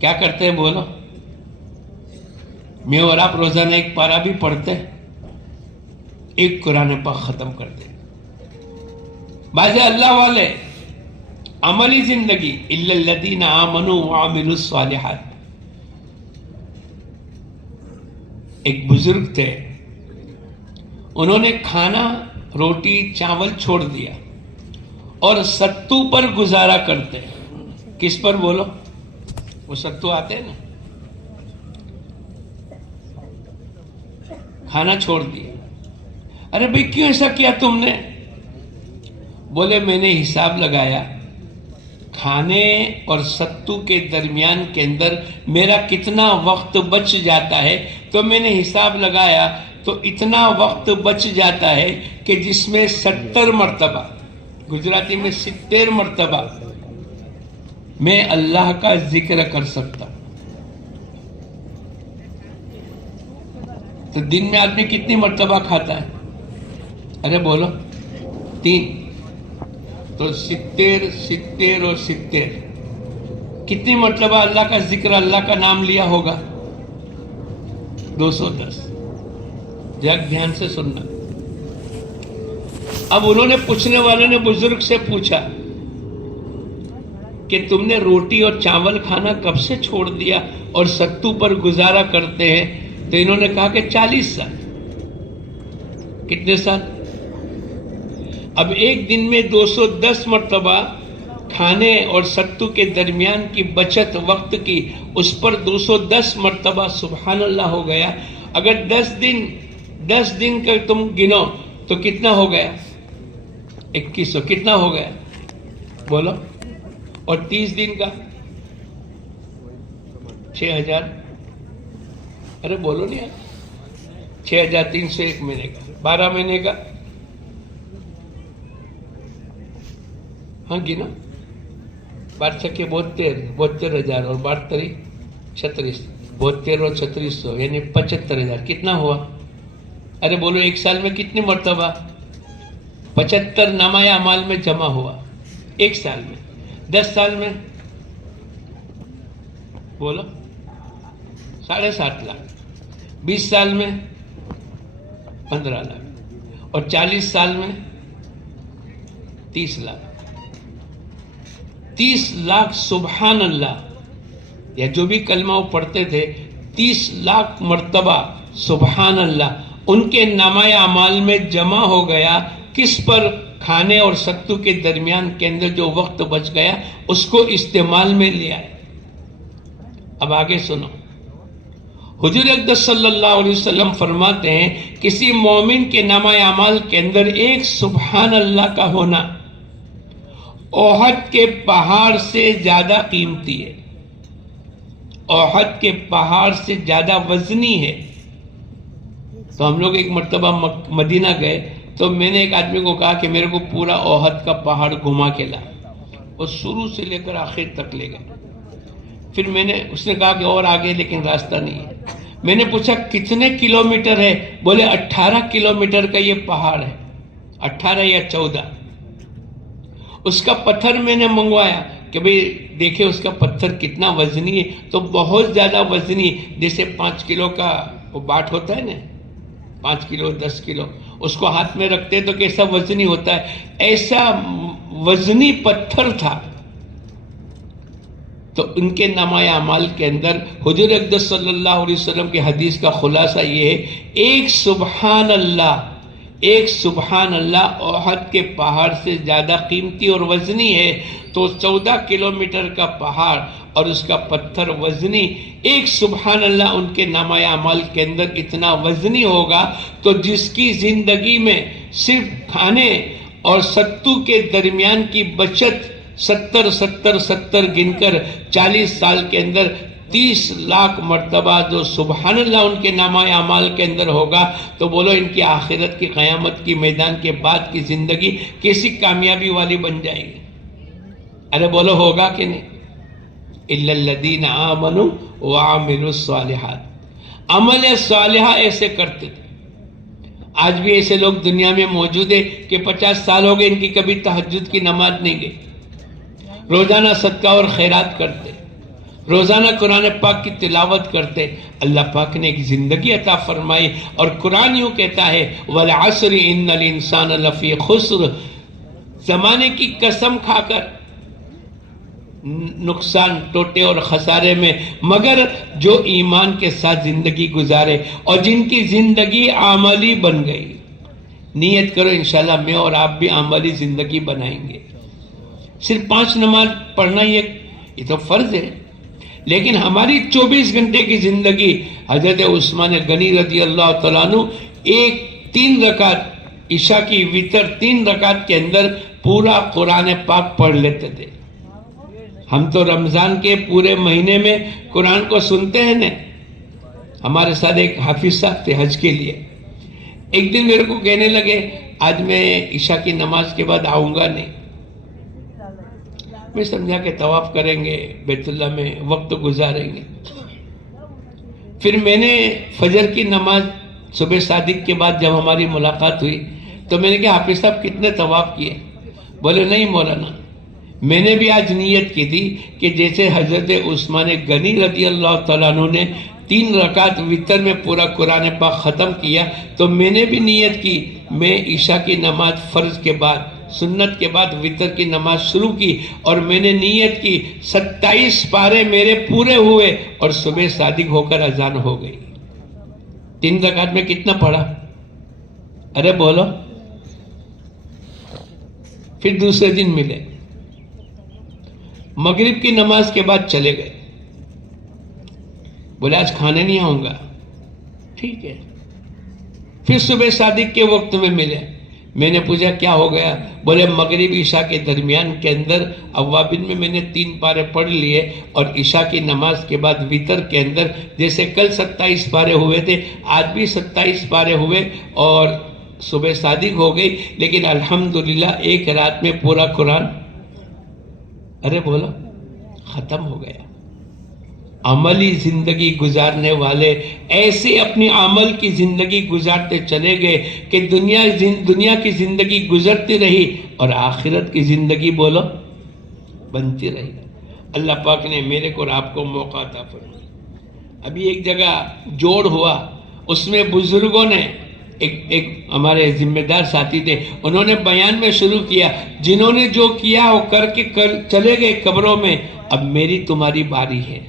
کیا کرتے ہیں بولو؟ میں اور آپ روزانہ ایک پارہ بھی پڑھتے، ایک قرآن پاک ختم کرتے۔ بعض اللہ والے عملی زندگی، الا الذین آمنوا وعملوا الصالحات۔ ایک بزرگ تھے، انہوں نے کھانا، روٹی، چاول چھوڑ دیا اور ستو پر گزارا کرتے۔ کس پر بولو؟ وہ ستو آتے ہیں نا، کھانا چھوڑ دیا۔ ارے بھئی کیوں ایسا کیا تم نے؟ بولے میں نے حساب لگایا، کھانے اور ستو کے درمیان کے اندر میرا کتنا وقت بچ جاتا ہے، تو میں نے حساب لگایا تو اتنا وقت بچ جاتا ہے کہ جس میں 70 مرتبہ، گجراتی میں 70 مرتبہ میں اللہ کا ذکر کر سکتا ہوں۔ تو دن میں آدمی کتنی مرتبہ کھاتا ہے؟ ارے بولو 3، تو 70 70 اور 70، کتنی مرتبہ اللہ کا ذکر، اللہ کا نام لیا ہوگا؟ 210۔ جب دھیان سے سننا، اب انہوں نے پوچھنے والے نے بزرگ سے پوچھا کہ تم نے روٹی اور چاول کھانا کب سے چھوڑ دیا اور ستو پر گزارا کرتے ہیں؟ تو انہوں نے کہا کہ 40 سال۔ کتنے سال؟ اب ایک دن میں 210 مرتبہ کھانے اور ستو کے درمیان کی بچت وقت کی، اس پر 210 مرتبہ سبحان اللہ ہو گیا۔ اگر 10 دن کا تم گنو تو کتنا ہو گیا؟ 2100۔ کتنا ہو گیا بولو؟ اور 30 دن کا 6000۔ ارے بولو نہیں یار، 6300 ایک مہینے کا، 12 مہینے کا، ہاں گنا 12 کے 72,000 اور 32 36، 72 اور 3600 یعنی 75,000۔ کتنا ہوا؟ ارے بولو ایک سال میں کتنی مرتبہ؟ 75 نامہ اعمال میں جمع ہوا ایک سال میں۔ 10 سال میں بولو 7.5 لاکھ، 20 سال میں 15 لاکھ، اور 40 سال میں 30 لاکھ۔ 30 لاکھ سبحان اللہ، یا جو بھی کلمہ وہ پڑھتے تھے، 30 لاکھ مرتبہ سبحان اللہ ان کے نامہ اعمال میں جمع ہو گیا۔ کس پر؟ کھانے اور ستو کے درمیان کے اندر جو وقت بچ گیا اس کو استعمال میں لیا ہے۔ اب آگے سنو، حضور اقدس صلی اللہ علیہ وسلم فرماتے ہیں کسی مومن کے نامہ اعمال کے اندر ایک سبحان اللہ کا ہونا احد کے پہاڑ سے زیادہ قیمتی ہے، احد کے پہاڑ سے زیادہ وزنی ہے۔ تو ہم لوگ ایک مرتبہ مدینہ گئے تو میں نے ایک آدمی کو کہا کہ میرے کو پورا احد کا پہاڑ گھما کے لا، اور شروع سے لے کر آخر تک لے گئے۔ پھر اس نے کہا کہ اور آگے لیکن راستہ نہیں ہے۔ میں نے پوچھا کتنے کلومیٹر ہے؟ بولے 18 کلومیٹر کا یہ پہاڑ ہے، 18 یا 14۔ اس کا پتھر میں نے منگوایا کہ بھئی دیکھیں اس کا پتھر کتنا وزنی ہے، تو بہت زیادہ وزنی، جیسے 5 کلو کا وہ باٹ ہوتا ہے نا، 5 کلو 10 کلو، اس کو ہاتھ میں رکھتے تو کیسا وزنی ہوتا ہے، ایسا وزنی پتھر تھا۔ تو ان کے نامہ اعمال کے اندر حضور اقدس صلی اللہ علیہ وسلم کی حدیث کا خلاصہ یہ ہے، ایک سبحان اللہ احد کے پہاڑ سے زیادہ قیمتی اور وزنی ہے۔ تو 14 کلومیٹر کا پہاڑ اور اس کا پتھر وزنی، ایک سبحان اللہ ان کے نامہ اعمال کے اندر اتنا وزنی ہوگا، تو جس کی زندگی میں صرف کھانے اور ستو کے درمیان کی بچت 70 گن کر 40 سال کے اندر 30 لاکھ مرتبہ جو سبحان اللہ ان کے نامہ اعمال کے اندر ہوگا، تو بولو ان کی آخرت کی قیامت کی میدان کے بعد کی زندگی کیسی کامیابی والی بن جائے گی؟ ارے بولو ہوگا کہ نہیں؟ اِلَّا الَّذِينَ آمَنُوا وَعَمِلُوا الصَّالِحَاتِ، عمل صالحہ ایسے کرتے تھے۔ آج بھی ایسے لوگ دنیا میں موجود ہیں کہ 50 سال ہو گئے ان کی کبھی تہجد کی نماز نہیں گئی، روزانہ صدقہ اور خیرات کرتے، روزانہ قرآن پاک کی تلاوت کرتے۔ اللہ پاک نے ایک زندگی عطا فرمائی، اور قرآن یوں کہتا ہے وَالْعَصْرِ إِنَّ الْإِنسَانَ لَفِي خُسْرٍ، زمانے کی قسم کھا کر نقصان، ٹوٹے اور خسارے میں، مگر جو ایمان کے ساتھ زندگی گزارے اور جن کی زندگی عملی بن گئی۔ نیت کرو انشاءاللہ میں اور آپ بھی عملی زندگی بنائیں گے۔ صرف 5 نماز پڑھنا یہ تو فرض ہے، لیکن ہماری 24 گھنٹے کی زندگی، حضرت عثمان غنی رضی اللہ تعالیٰ عنہ 3 رکعت عشاء کی وتر 3 رکعت کے اندر پورا قرآن پاک پڑھ لیتے تھے۔ ہم تو رمضان کے پورے مہینے میں قرآن کو سنتے ہیں نا۔ ہمارے ساتھ ایک حافظ صاحب تھے حج کے لیے، ایک دن میرے کو کہنے لگے آج میں عشاء کی نماز کے بعد آؤں گا نہیں۔ میں سمجھا کہ طواف کریں گے، بیت اللہ میں وقت گزاریں گے۔ پھر میں نے فجر کی نماز صبح صادق کے بعد جب ہماری ملاقات ہوئی تو میں نے کہا حافظ صاحب کتنے طواف کیے؟ بولے نہیں مولانا، میں نے بھی آج نیت کی تھی کہ جیسے حضرت عثمان غنی رضی اللہ تعالیٰ عنہ نے 3 رکعت وتر میں پورا قرآن پاک ختم کیا تو میں نے بھی نیت کی میں عشاء کی نماز فرض کے بعد سنت کے بعد وتر کی نماز شروع کی اور میں نے نیت کی 27 پارے میرے پورے ہوئے اور صبح صادق ہو کر اذان ہو گئی. 3 رکعت میں کتنا پڑھا؟ ارے بولو. پھر دوسرے دن ملے، مغرب کی نماز کے بعد چلے گئے. بولے آج کھانے نہیں آؤں گا. ٹھیک ہے. پھر صبح صادق کے وقت میں ملے. میں نے پوچھا کیا ہو گیا؟ بولے مغرب عشاء کے درمیان کے اندر اوابین میں نے 3 پارے پڑھ لیے اور عشاء کی نماز کے بعد وتر کے اندر جیسے کل 27 پارے ہوئے تھے آج بھی 27 پارے ہوئے اور صبح صادق ہو گئی. لیکن الحمدللہ ایک رات میں پورا قرآن ارے بولو ختم ہو گیا. عملی زندگی گزارنے والے ایسے اپنی عمل کی زندگی گزارتے چلے گئے کہ دنیا کی زندگی گزرتی رہی اور آخرت کی زندگی بولو بنتی رہی. اللہ پاک نے میرے کو اور آپ کو موقع عطا فرمایا. ابھی ایک جگہ جوڑ ہوا، اس میں بزرگوں نے ایک ہمارے ذمہ دار ساتھی تھے، انہوں نے بیان میں شروع کیا جنہوں نے جو کیا وہ کر کے چلے گئے قبروں میں، اب میری تمہاری باری ہے.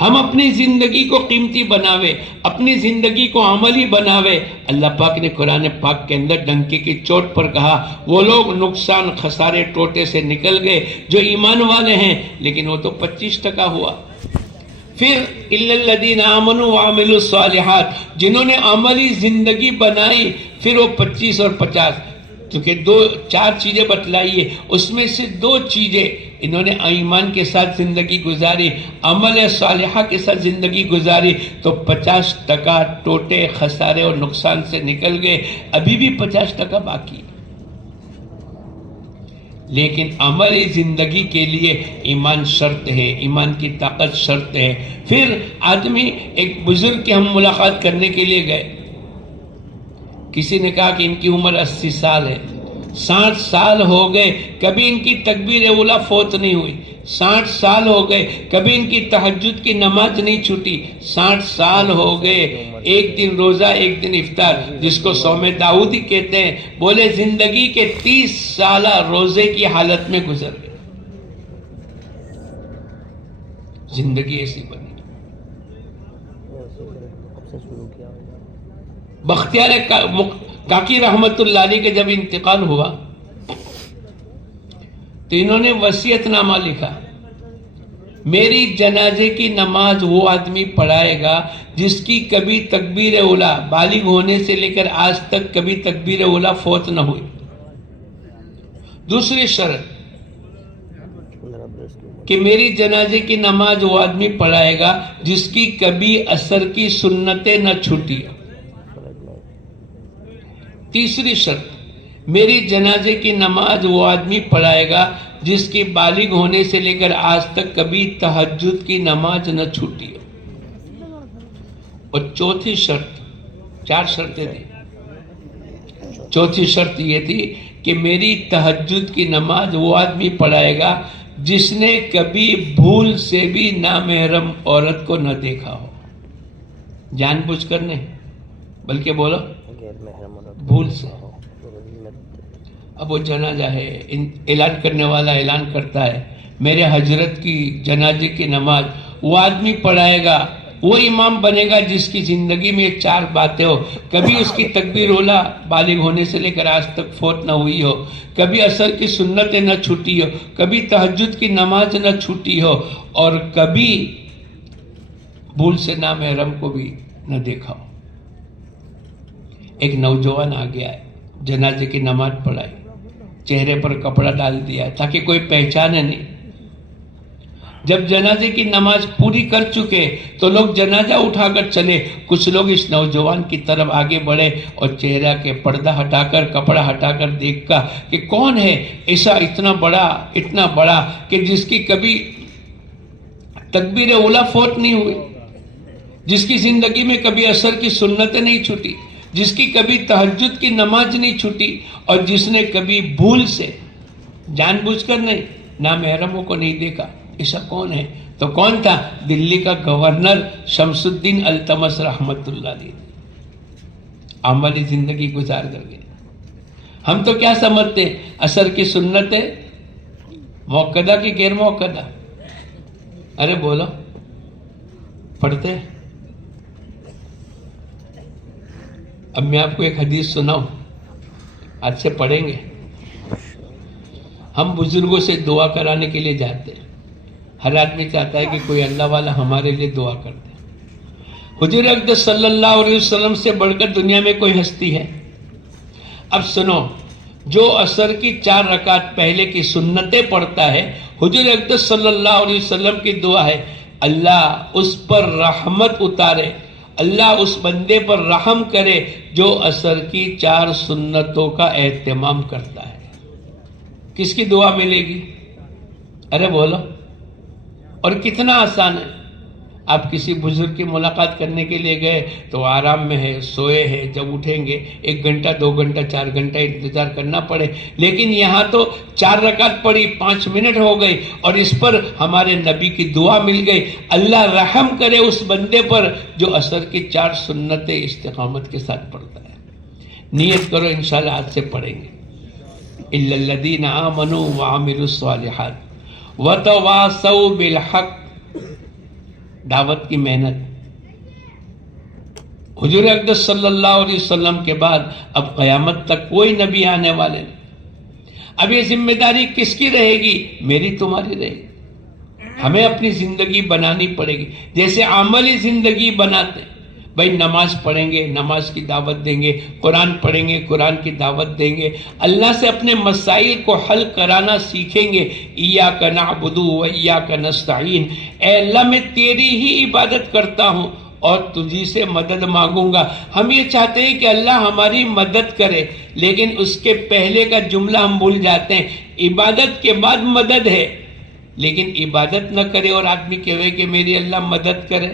ہم اپنی زندگی کو قیمتی بناوے، اپنی زندگی کو عملی بناوے. اللہ پاک نے قرآن پاک کے اندر ڈنکے کی چوٹ پر کہا وہ لوگ نقصان خسارے ٹوٹے سے نکل گئے جو ایمان والے ہیں، لیکن وہ تو 25% ہوا. پھر اِلَّا الَّذِينَ آمَنُوا وَعَمِلُوا الصَّالِحَاتِ جنہوں نے عملی زندگی بنائی، پھر وہ 25 اور 50 کیونکہ 4 چیزیں بتلائی ہے، اس میں سے 2 چیزیں انہوں نے ایمان کے ساتھ زندگی گزاری، عمل صالحہ کے ساتھ زندگی گزاری تو 50% ٹوٹے خسارے اور نقصان سے نکل گئے. ابھی بھی 50% باقی. لیکن عملی زندگی کے لیے ایمان شرط ہے، ایمان کی طاقت شرط ہے. پھر آدمی ایک بزرگ کی ہم ملاقات کرنے کے لیے گئے. کسی نے کہا کہ ان کی عمر 80 سال ہے. 60 سال ہو گئے کبھی ان کی تکبیر اولیٰ فوت نہیں ہوئی. 60 سال ہو گئے کبھی ان کی تہجد کی نماز نہیں چھوٹی. 60 سال ہو گئے ایک دن روزہ ایک دن افطار جس کو صوم داؤدی کہتے ہیں. بولے زندگی کے 30 سالہ روزے کی حالت میں گزر گئے. زندگی ایسی بنی. بختیار کاکی رحمت اللہ علیہ کے جب انتقال ہوا تو انہوں نے وصیت نامہ لکھا میری جنازے کی نماز وہ آدمی پڑھائے گا جس کی کبھی تکبیر اولیٰ بالغ ہونے سے لے کر آج تک کبھی تکبیر اولیٰ فوت نہ ہوئی. دوسری شرط کہ میری جنازے کی نماز وہ آدمی پڑھائے گا جس کی کبھی عصر کی سنتیں نہ چھوٹی. تیسری شرط میری جنازے کی نماز وہ آدمی پڑھائے گا جس کی بالغ ہونے سے لے کر آج تک کبھی تہجد کی نماز نہ چھوٹی. اور چوتھی شرط 4 شرطیں تھیں. چوتھی شرط یہ تھی کہ میری تہجد کی نماز وہ آدمی پڑھائے گا جس نے کبھی بھول سے بھی نامحرم عورت کو نہ دیکھا ہو. جان بوجھ کر نہیں بلکہ بولو بھول سے. اب وہ جنازہ ہے اعلان کرنے والا اعلان کرتا ہے میرے حضرت کی جنازے کی نماز وہ آدمی پڑھائے گا وہ امام بنے گا جس کی زندگی میں 4 باتیں ہو. کبھی اس کی تکبیر اولیٰ بالغ ہونے سے لے کر آج تک فوت نہ ہوئی ہو، کبھی عصر کی سنتیں نہ چھوٹی ہو، کبھی تہجد کی نماز نہ چھوٹی ہو اور کبھی بھول سے نامحرم کو بھی نہ دیکھا ہو. ایک نوجوان آ گیا ہے جنازے کی نماز پڑھائی، چہرے پر کپڑا ڈال دیا تاکہ کوئی پہچانے نہیں. جب جنازے کی نماز پوری کر چکے تو لوگ جنازہ اٹھا کر چلے. کچھ لوگ اس نوجوان کی طرف آگے بڑھے اور چہرہ کے پردہ ہٹا کر کپڑا ہٹا کر دیکھا کہ کون ہے ایسا اتنا بڑا کہ جس کی کبھی تکبیر اولیٰ فوت نہیں ہوئی، جس کی زندگی میں کبھی عصر کی سنتیں نہیں چھوٹی، جس کی کبھی تہجد کی نماز نہیں چھوٹی اور جس نے کبھی بھول سے جان بوجھ کر نہیں نامحرموں کو نہیں دیکھا. ایسا کون ہے؟ تو کون تھا؟ دلی کا گورنر شمس الدین التمش رحمت اللہ علیہ، عملی زندگی گزار کر گئے۔ ہم تو کیا سمجھتے ہیں؟ عصر کی سنت ہے موقدہ کی غیر موقدہ؟ ارے بولو، پڑھتے؟ اب میں آپ کو ایک حدیث سناؤں، آج سے پڑھیں گے۔ ہم بزرگوں سے دعا کرانے کے لیے جاتے ہیں، ہر آدمی چاہتا ہے کہ کوئی اللہ والا ہمارے لیے دعا کر دے۔ حضور اقدس صلی اللہ علیہ وسلم سے بڑھ کر دنیا میں کوئی ہستی ہے؟ اب سنو، جو عصر کی 4 رکعت پہلے کی سنتیں پڑھتا ہے، حضور اقدس صلی اللہ علیہ وسلم کی دعا ہے اللہ اس پر رحمت اتارے، اللہ اس بندے پر رحم کرے جو عصر کی 4 سنتوں کا اہتمام کرتا ہے۔ کس کی دعا ملے گی؟ ارے بولو، اور کتنا آسان ہے۔ آپ کسی بزرگ کی ملاقات کرنے کے لیے گئے تو آرام میں ہے، سوئے ہے، جب اٹھیں گے 1 گھنٹہ 2 گھنٹہ 4 گھنٹہ انتظار کرنا پڑے، لیکن یہاں تو 4 رکعت پڑھی، 5 منٹ ہو گئی اور اس پر ہمارے نبی کی دعا مل گئی، اللہ رحم کرے اس بندے پر جو عصر کی 4 سنتیں استقامت کے ساتھ پڑھتا ہے۔ نیت کرو انشاءاللہ آج سے پڑھیں گے۔ اِلَّا الَّذِينَ آمَنُوا وَعَمِلُوا الصَّالِحَاتِ وَتَوَاصَوْا بِالْحَقِّ، دعوت کی محنت۔ حضور اقدس صلی اللہ علیہ وسلم کے بعد اب قیامت تک کوئی نبی آنے والے نہیں۔ اب یہ ذمہ داری کس کی رہے گی؟ میری تمہاری رہے گی۔ ہمیں اپنی زندگی بنانی پڑے گی، جیسے عملی زندگی بناتے ہیں۔ بھائی نماز پڑھیں گے، نماز کی دعوت دیں گے، قرآن پڑھیں گے، قرآن کی دعوت دیں گے، اللہ سے اپنے مسائل کو حل کرانا سیکھیں گے۔ ایاک نعبد و ایاک نستعین، اے اللہ میں تیری ہی عبادت کرتا ہوں اور تجھی سے مدد مانگوں گا۔ ہم یہ چاہتے ہیں کہ اللہ ہماری مدد کرے، لیکن اس کے پہلے کا جملہ ہم بھول جاتے ہیں، عبادت کے بعد مدد ہے۔ لیکن عبادت نہ کرے اور آدمی کہے کہ میری اللہ مدد کرے،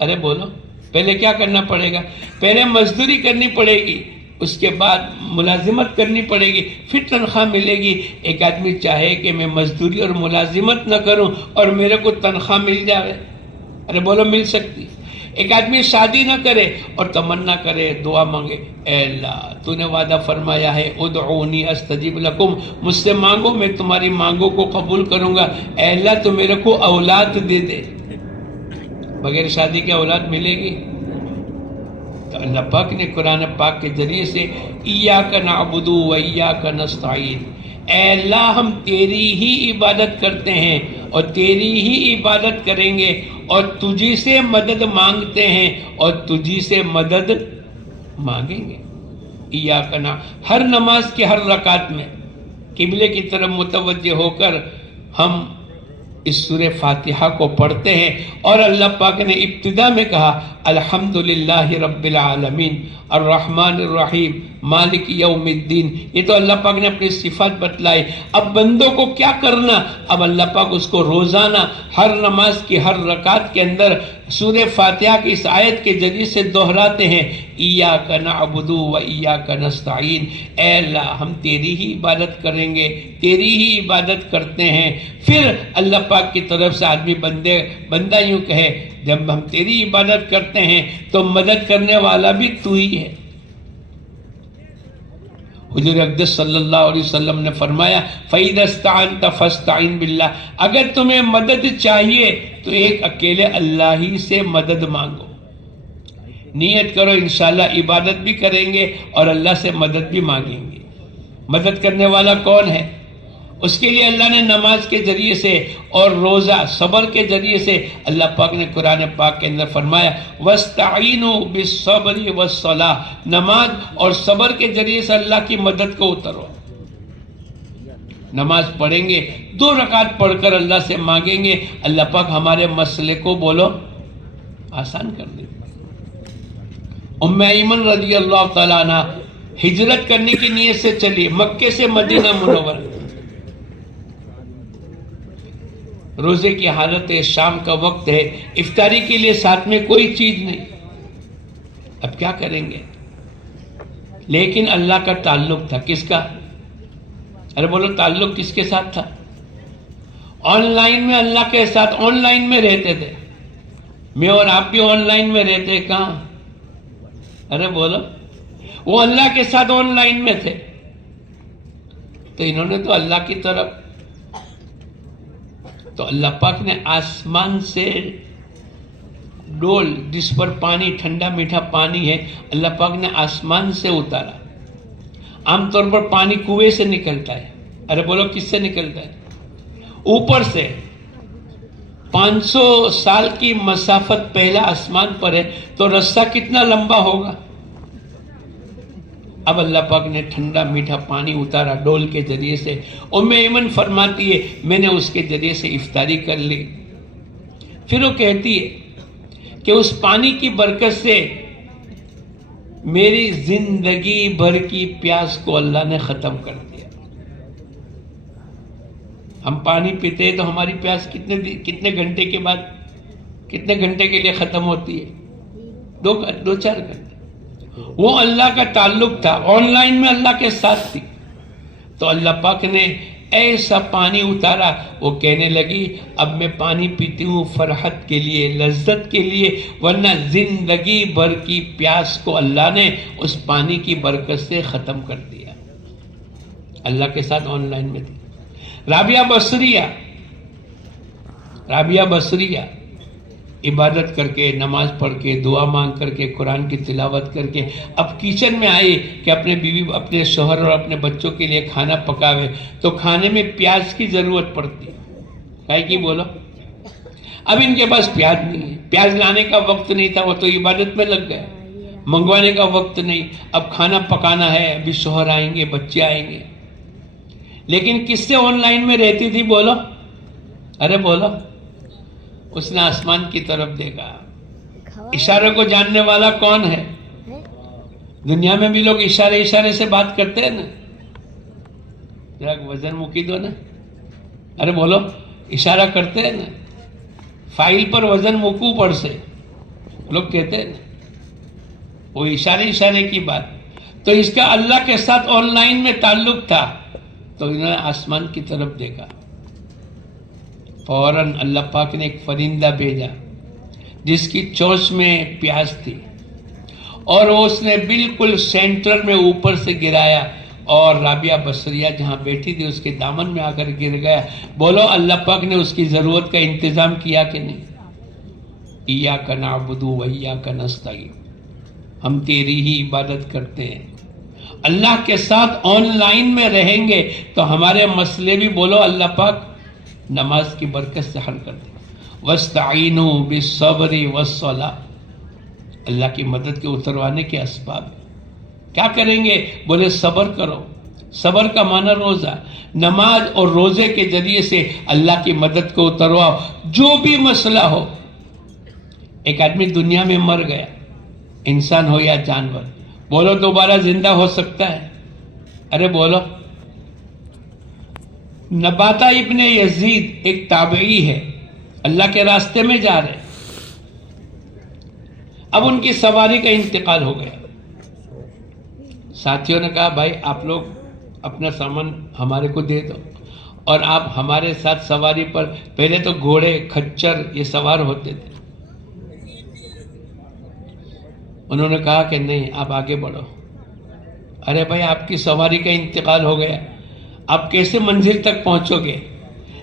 ارے بولو، پہلے کیا کرنا پڑے گا؟ پہلے مزدوری کرنی پڑے گی، اس کے بعد ملازمت کرنی پڑے گی، پھر تنخواہ ملے گی۔ ایک آدمی چاہے کہ میں مزدوری اور ملازمت نہ کروں اور میرے کو تنخواہ مل جائے، ارے بولو مل سکتی؟ ایک آدمی شادی نہ کرے اور تمنا کرے، دعا مانگے، اے اللہ تو نے وعدہ فرمایا ہے ادعونی استجیب لکم، مجھ سے مانگو میں تمہاری مانگوں کو قبول کروں گا، اے اللہ تو میرے کو اولاد دے دے۔ بغیر شادی کے اولاد ملے گی؟ تو اللہ پاک نے قرآن پاک کے ذریعے سے ایاک نعبد و ایاک نستعین، اے اللہ ہم تیری ہی عبادت کرتے ہیں اور تیری ہی عبادت کریں گے اور تجھی سے مدد مانگتے ہیں اور تجھی سے مدد مانگیں گے۔ ایاک نعبد، ہر نماز کے ہر رکعت میں قبلے کی طرف متوجہ ہو کر ہم اس سورہ فاتحہ کو پڑھتے ہیں، اور اللہ پاک نے ابتدا میں کہا الحمدللہ رب العالمین الرحمن الرحیم مالک یوم الدین۔ یہ تو اللہ پاک نے اپنی صفات بتلائی۔ اب بندوں کو کیا کرنا؟ اب اللہ پاک اس کو روزانہ ہر نماز کی ہر رکعت کے اندر سورہ فاتحہ کی اس آیت کے ذریعے سے دہراتے ہیں، ایاک نعبد و ایاک نستعین، اے اللہ ہم تیری ہی عبادت کریں گے، تیری ہی عبادت کرتے ہیں۔ پھر اللہ پاک کی طرف سے آدمی بندہ یوں کہے جب ہم تیری عبادت کرتے ہیں تو مدد کرنے والا بھی تو ہی ہے۔ حضور اقدس صلی اللہ علیہ وسلم نے فرمایا فَإِذَا اسْتَعَنْتَ فَاسْتَعِنْ بِاللَّهِ، اگر تمہیں مدد چاہیے تو ایک اکیلے اللہ ہی سے مدد مانگو۔ نیت کرو انشاءاللہ عبادت بھی کریں گے اور اللہ سے مدد بھی مانگیں گے۔ مدد کرنے والا کون ہے؟ اس کے لیے اللہ نے نماز کے ذریعے سے اور روزہ صبر کے ذریعے سے اللہ پاک نے قرآن پاک کے اندر فرمایا وَاسْتَعِينُوا بِالصَّبْرِ وَالصَّلَاةِ، نماز اور صبر کے ذریعے سے اللہ کی مدد کو اترو۔ نماز پڑھیں گے، 2 رکعت پڑھ کر اللہ سے مانگیں گے، اللہ پاک ہمارے مسئلے کو بولو آسان کر دے۔ ام ایمن رضی اللہ تعالیٰ عنہ ہجرت کرنے کی نیت سے چلی مکے سے مدینہ منورہ، روزے کی حالت ہے، شام کا وقت ہے، افطاری کے لیے ساتھ میں کوئی چیز نہیں، اب کیا کریں گے؟ لیکن اللہ کا تعلق تھا، کس کا؟ ارے بولو تعلق کس کے ساتھ تھا؟ آن لائن میں اللہ کے ساتھ آن لائن میں رہتے تھے. میں اور آپ بھی آن لائن میں رہتے. کہاں؟ ارے بولو. وہ اللہ کے ساتھ آن لائن میں تھے. تو انہوں نے تو اللہ کی طرف، تو اللہ پاک نے آسمان سے ڈول جس پر پانی، ٹھنڈا میٹھا پانی ہے، اللہ پاک نے آسمان سے اتارا. عام طور پر پانی کنویں سے نکلتا ہے. ارے بولو کس سے نکلتا ہے؟ اوپر سے. 500 سال کی مسافت پہلا آسمان پر ہے تو رستہ کتنا لمبا ہوگا. اب اللہ پاک نے ٹھنڈا میٹھا پانی اتارا ڈول کے ذریعے سے. ام ایمن فرماتی ہے میں نے اس کے ذریعے سے افطاری کر لی. پھر وہ کہتی ہے کہ اس پانی کی برکت سے میری زندگی بھر کی پیاس کو اللہ نے ختم کر دیا. ہم پانی پیتے ہیں تو ہماری پیاس کتنے گھنٹے کے بعد، کتنے گھنٹے کے لیے ختم ہوتی ہے؟ 2-4 گھنٹے. وہ اللہ کا تعلق تھا، آن لائن میں اللہ کے ساتھ تھی. تو اللہ پاک نے ایسا پانی اتارا. وہ کہنے لگی اب میں پانی پیتی ہوں فرحت کے لیے، لذت کے لیے، ورنہ زندگی بھر کی پیاس کو اللہ نے اس پانی کی برکت سے ختم کر دیا. اللہ کے ساتھ آن لائن میں تھی. رابعہ بصریہ عبادت کر کے، نماز پڑھ کے، دعا مانگ کر کے، قرآن کی تلاوت کر کے اب کچن میں آئی کہ اپنے بیوی، اپنے شوہر اور اپنے بچوں کے لیے کھانا پکاوے. تو کھانے میں پیاز کی ضرورت پڑتی. کائے کی بولو؟ اب ان کے پاس پیاز نہیں ہے، پیاز لانے کا وقت نہیں تھا، وہ تو عبادت میں لگ گئے. منگوانے کا وقت نہیں، اب کھانا پکانا ہے، ابھی شوہر آئیں گے، بچے آئیں گے. لیکن کس سے آن لائن میں رہتی تھی بولو؟ ارے بولو. اس نے آسمان کی طرف دیکھا. اشارے کو جاننے والا کون ہے؟ دنیا میں بھی لوگ اشارے سے بات کرتے ہیں نا. ذرا وزن مکی دو نا. ارے بولو. اشارہ کرتے ہیں نا. فائل پر وزن مکو پر سے لوگ کہتے ہیں نا. وہ اشارے کی بات. تو اس کا اللہ کے ساتھ آن لائن میں تعلق تھا. تو انہوں نے آسمان کی طرف دیکھا. فوراً اللہ پاک نے ایک فرندہ بھیجا جس کی چونچ میں پیاز تھی، اور اس نے بالکل سینٹر میں اوپر سے گرایا، اور رابعہ بصریہ جہاں بیٹھی تھی اس کے دامن میں آ کر گر گیا. بولو اللہ پاک نے اس کی ضرورت کا انتظام کیا کہ نہیں؟ ایاک نعبد و ایاک نستعین. ہم تیری ہی عبادت کرتے ہیں. اللہ کے ساتھ آن لائن میں رہیں گے تو ہمارے مسئلے بھی بولو اللہ پاک نماز کی برکت سے حل کر دے. وَاسْتَعِينُوا بِالصَّبْرِ وَالصَّلَاةِ. اللہ کی مدد کے اتروانے کے اسباب کیا کریں گے؟ بولے صبر کرو. صبر کا معنی روزہ. نماز اور روزے کے ذریعے سے اللہ کی مدد کو اترواؤ. جو بھی مسئلہ ہو. ایک آدمی دنیا میں مر گیا، انسان ہو یا جانور، بولو دوبارہ زندہ ہو سکتا ہے؟ ارے بولو. نباتہ ابن یزید ایک تابعی ہے، اللہ کے راستے میں جا رہے. اب ان کی سواری کا انتقال ہو گیا. ساتھیوں نے کہا بھائی آپ لوگ اپنا سامان ہمارے کو دے دو، اور آپ ہمارے ساتھ سواری پر. پہلے تو گھوڑے، کھچر یہ سوار ہوتے تھے. انہوں نے کہا کہ نہیں آپ آگے بڑھو. ارے بھائی آپ کی سواری کا انتقال ہو گیا، آپ کیسے منزل تک پہنچو گے؟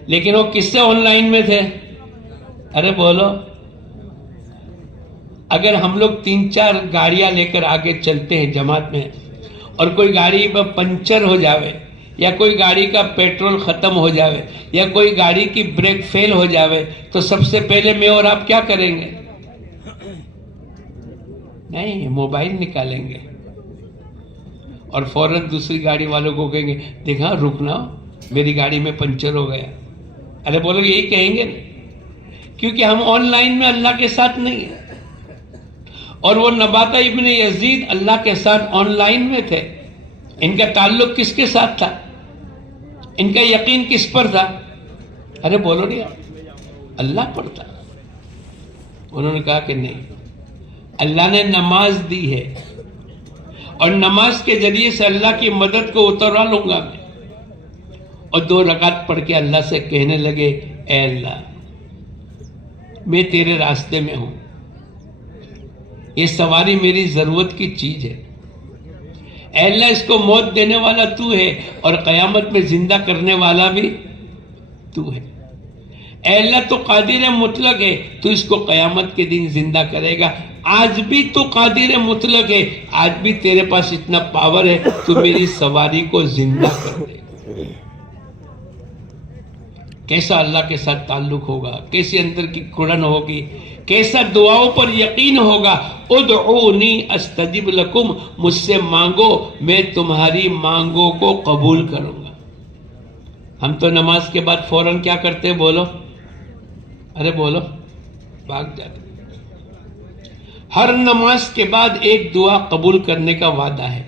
لیکن وہ کس سے آن لائن میں تھے؟ ارے بولو. اگر ہم لوگ 3-4 گاڑیاں لے کر آگے چلتے ہیں جماعت میں، اور کوئی گاڑی میں پنچر ہو جاوے، یا کوئی گاڑی کا پیٹرول ختم ہو جاوے، یا کوئی گاڑی کی بریک فیل ہو جاوے، تو سب سے پہلے میں اور آپ کیا کریں گے؟ نہیں، موبائل نکالیں گے اور فوراً دوسری گاڑی والوں کو کہیں گے دیکھا رکنا میری گاڑی میں پنچر ہو گیا. ارے بولو یہی کہیں گے نا، کیونکہ ہم آن لائن میں اللہ کے ساتھ نہیں ہیں. اور وہ نباتہ ابن یزید اللہ کے ساتھ آن لائن میں تھے. ان کا تعلق کس کے ساتھ تھا؟ ان کا یقین کس پر تھا؟ ارے بولو نہیں، اللہ پر تھا. انہوں نے کہا کہ نہیں، اللہ نے نماز دی ہے، اور نماز کے ذریعے سے اللہ کی مدد کو اتروا لوں گا میں. اور 2 رکعت پڑھ کے اللہ سے کہنے لگے اے اللہ میں تیرے راستے میں ہوں، یہ سواری میری ضرورت کی چیز ہے، اے اللہ اس کو موت دینے والا تو ہے اور قیامت میں زندہ کرنے والا بھی تو ہے، اے اللہ تو قادر مطلق ہے، تو اس کو قیامت کے دن زندہ کرے گا، آج بھی تو قادر مطلق ہے، آج بھی تیرے پاس اتنا پاور ہے، تو میری سواری کو زندہ کر دے۔ کیسا اللہ کے ساتھ تعلق ہوگا، کیسی اندر کی کڑن ہوگی، کیسا دعاؤں پر یقین ہوگا۔ ادعونی استجب لکم، مجھ سے مانگو میں تمہاری مانگوں کو قبول کروں گا۔ ہم تو نماز کے بعد فوراً کیا کرتے، بولو، ارے بولو، بھاگ جاتے۔ ہر نماز کے بعد ایک دعا قبول کرنے کا وعدہ ہے۔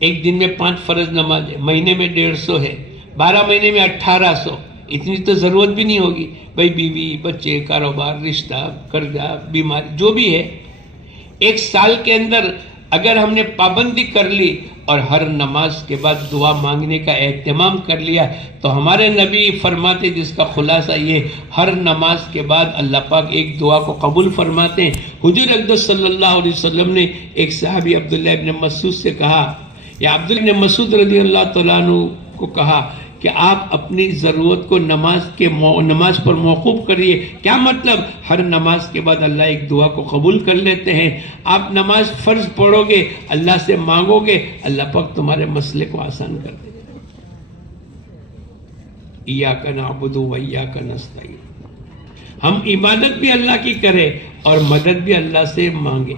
ایک دن میں 5 فرض نماز ہے، مہینے میں 150 ہے، 12 مہینے میں 1800، اتنی تو ضرورت بھی نہیں ہوگی بھائی، بیوی بچے کاروبار رشتہ قرضہ بیماری جو بھی ہے، ایک سال کے اندر اگر ہم نے پابندی کر لی اور ہر نماز کے بعد دعا مانگنے کا اہتمام کر لیا تو ہمارے نبی فرماتے، جس کا خلاصہ یہ، ہر نماز کے بعد اللہ پاک ایک دعا کو قبول فرماتے ہیں۔ حضور اقدس صلی اللہ علیہ وسلم نے ایک صحابی عبداللہ ابن مسعود سے کہا، یا عبداللہ ابن مسعود رضی اللہ تعالیٰ عنہ کو کہا کہ آپ اپنی ضرورت کو نماز پر موقوف کریے۔ کیا مطلب؟ ہر نماز کے بعد اللہ ایک دعا کو قبول کر لیتے ہیں۔ آپ نماز فرض پڑھو گے، اللہ سے مانگو گے، اللہ پاک تمہارے مسئلے کو آسان کر دے گا۔ ایاک نعبد و ایاک نستعین، ہم عبادت بھی اللہ کی کریں اور مدد بھی اللہ سے مانگے۔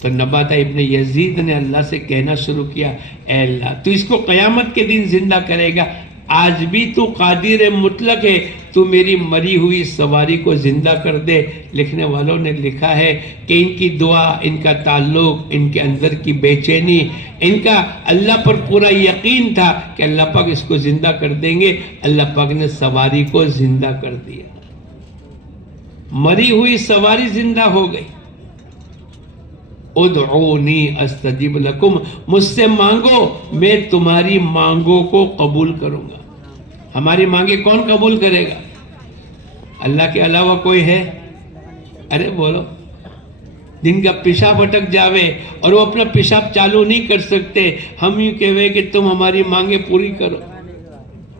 تو نباتہ ابن یزید نے اللہ سے کہنا شروع کیا، اے اللہ تو اس کو قیامت کے دن زندہ کرے گا، آج بھی تو قادر مطلق ہے، تو میری مری ہوئی سواری کو زندہ کر دے۔ لکھنے والوں نے لکھا ہے کہ ان کی دعا، ان کا تعلق، ان کے اندر کی بے چینی، ان کا اللہ پر پورا یقین تھا کہ اللہ پاک اس کو زندہ کر دیں گے۔ اللہ پاک نے سواری کو زندہ کر دیا، مری ہوئی سواری زندہ ہو گئی۔ ادعونی استجب لکم، مجھ سے مانگو میں تمہاری مانگوں کو قبول کروں گا۔ ہماری مانگیں کون قبول کرے گا؟ اللہ کے علاوہ کوئی ہے؟ ارے بولو، جن کا پیشاب اٹک جاوے اور وہ اپنا پیشاب چالو نہیں کر سکتے، ہم یوں کہوے کہ تم ہماری مانگیں پوری کرو؟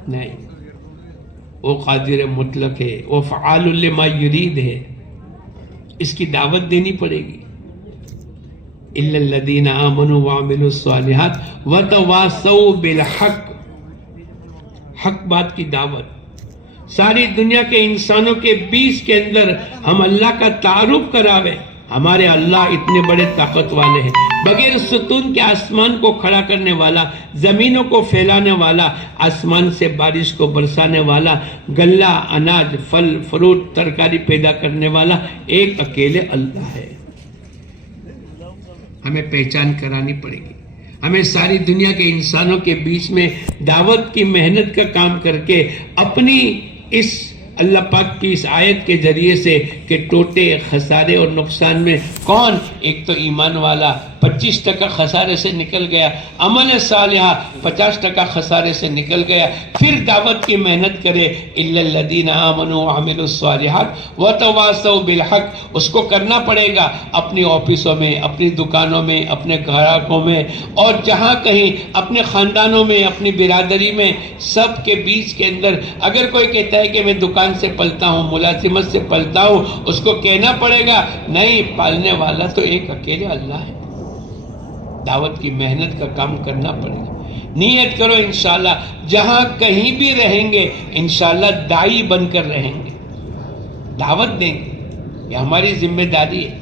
نہیں، وہ قادر مطلق ہے، وہ فعال لما یرید ہے، اس کی دعوت دینی پڑے گی۔ الا الذین آمنوا وعملوا الصالحات وتواصوا بالحق، حق بات کی دعوت ساری دنیا کے انسانوں کے بیچ کے اندر ہم اللہ کا تعارف کراوے۔ ہمارے اللہ اتنے بڑے طاقت والے ہیں، بغیر ستون کے آسمان کو کھڑا کرنے والا، زمینوں کو پھیلانے والا، آسمان سے بارش کو برسانے والا، غلہ اناج پھل فروٹ ترکاری پیدا کرنے والا ایک اکیلے اللہ ہے۔ ہمیں پہچان کرانی پڑے گی، ہمیں ساری دنیا کے انسانوں کے بیچ میں دعوت کی محنت کا کام کر کے اپنی اس اللہ پاک کی اس آیت کے ذریعے سے کہ ٹوٹے خسارے اور نقصان میں کون، ایک تو ایمان والا 25% خسارے سے نکل گیا، عمل صالحہ 50% خسارے سے نکل گیا، پھر دعوت کی محنت کرے۔ الا الذین آمنوا وعملوا الصالحات وتواصوا بالحق، اس کو کرنا پڑے گا اپنی آفسوں میں، اپنی دکانوں میں، اپنے گھراکوں میں، اور جہاں کہیں اپنے خاندانوں میں، اپنی برادری میں، سب کے بیچ کے اندر اگر کوئی کہتا ہے کہ میں دکان سے پلتا ہوں، ملازمت سے پلتا ہوں، اس کو کہنا پڑے گا نہیں، پالنے والا تو ایک اکیلے اللہ ہے۔ دعوت کی محنت کا کام کرنا پڑے گا۔ نیت کرو انشاءاللہ جہاں کہیں بھی رہیں گے انشاءاللہ داعی بن کر رہیں گے، دعوت دیں گے، یہ ہماری ذمہ داری ہے۔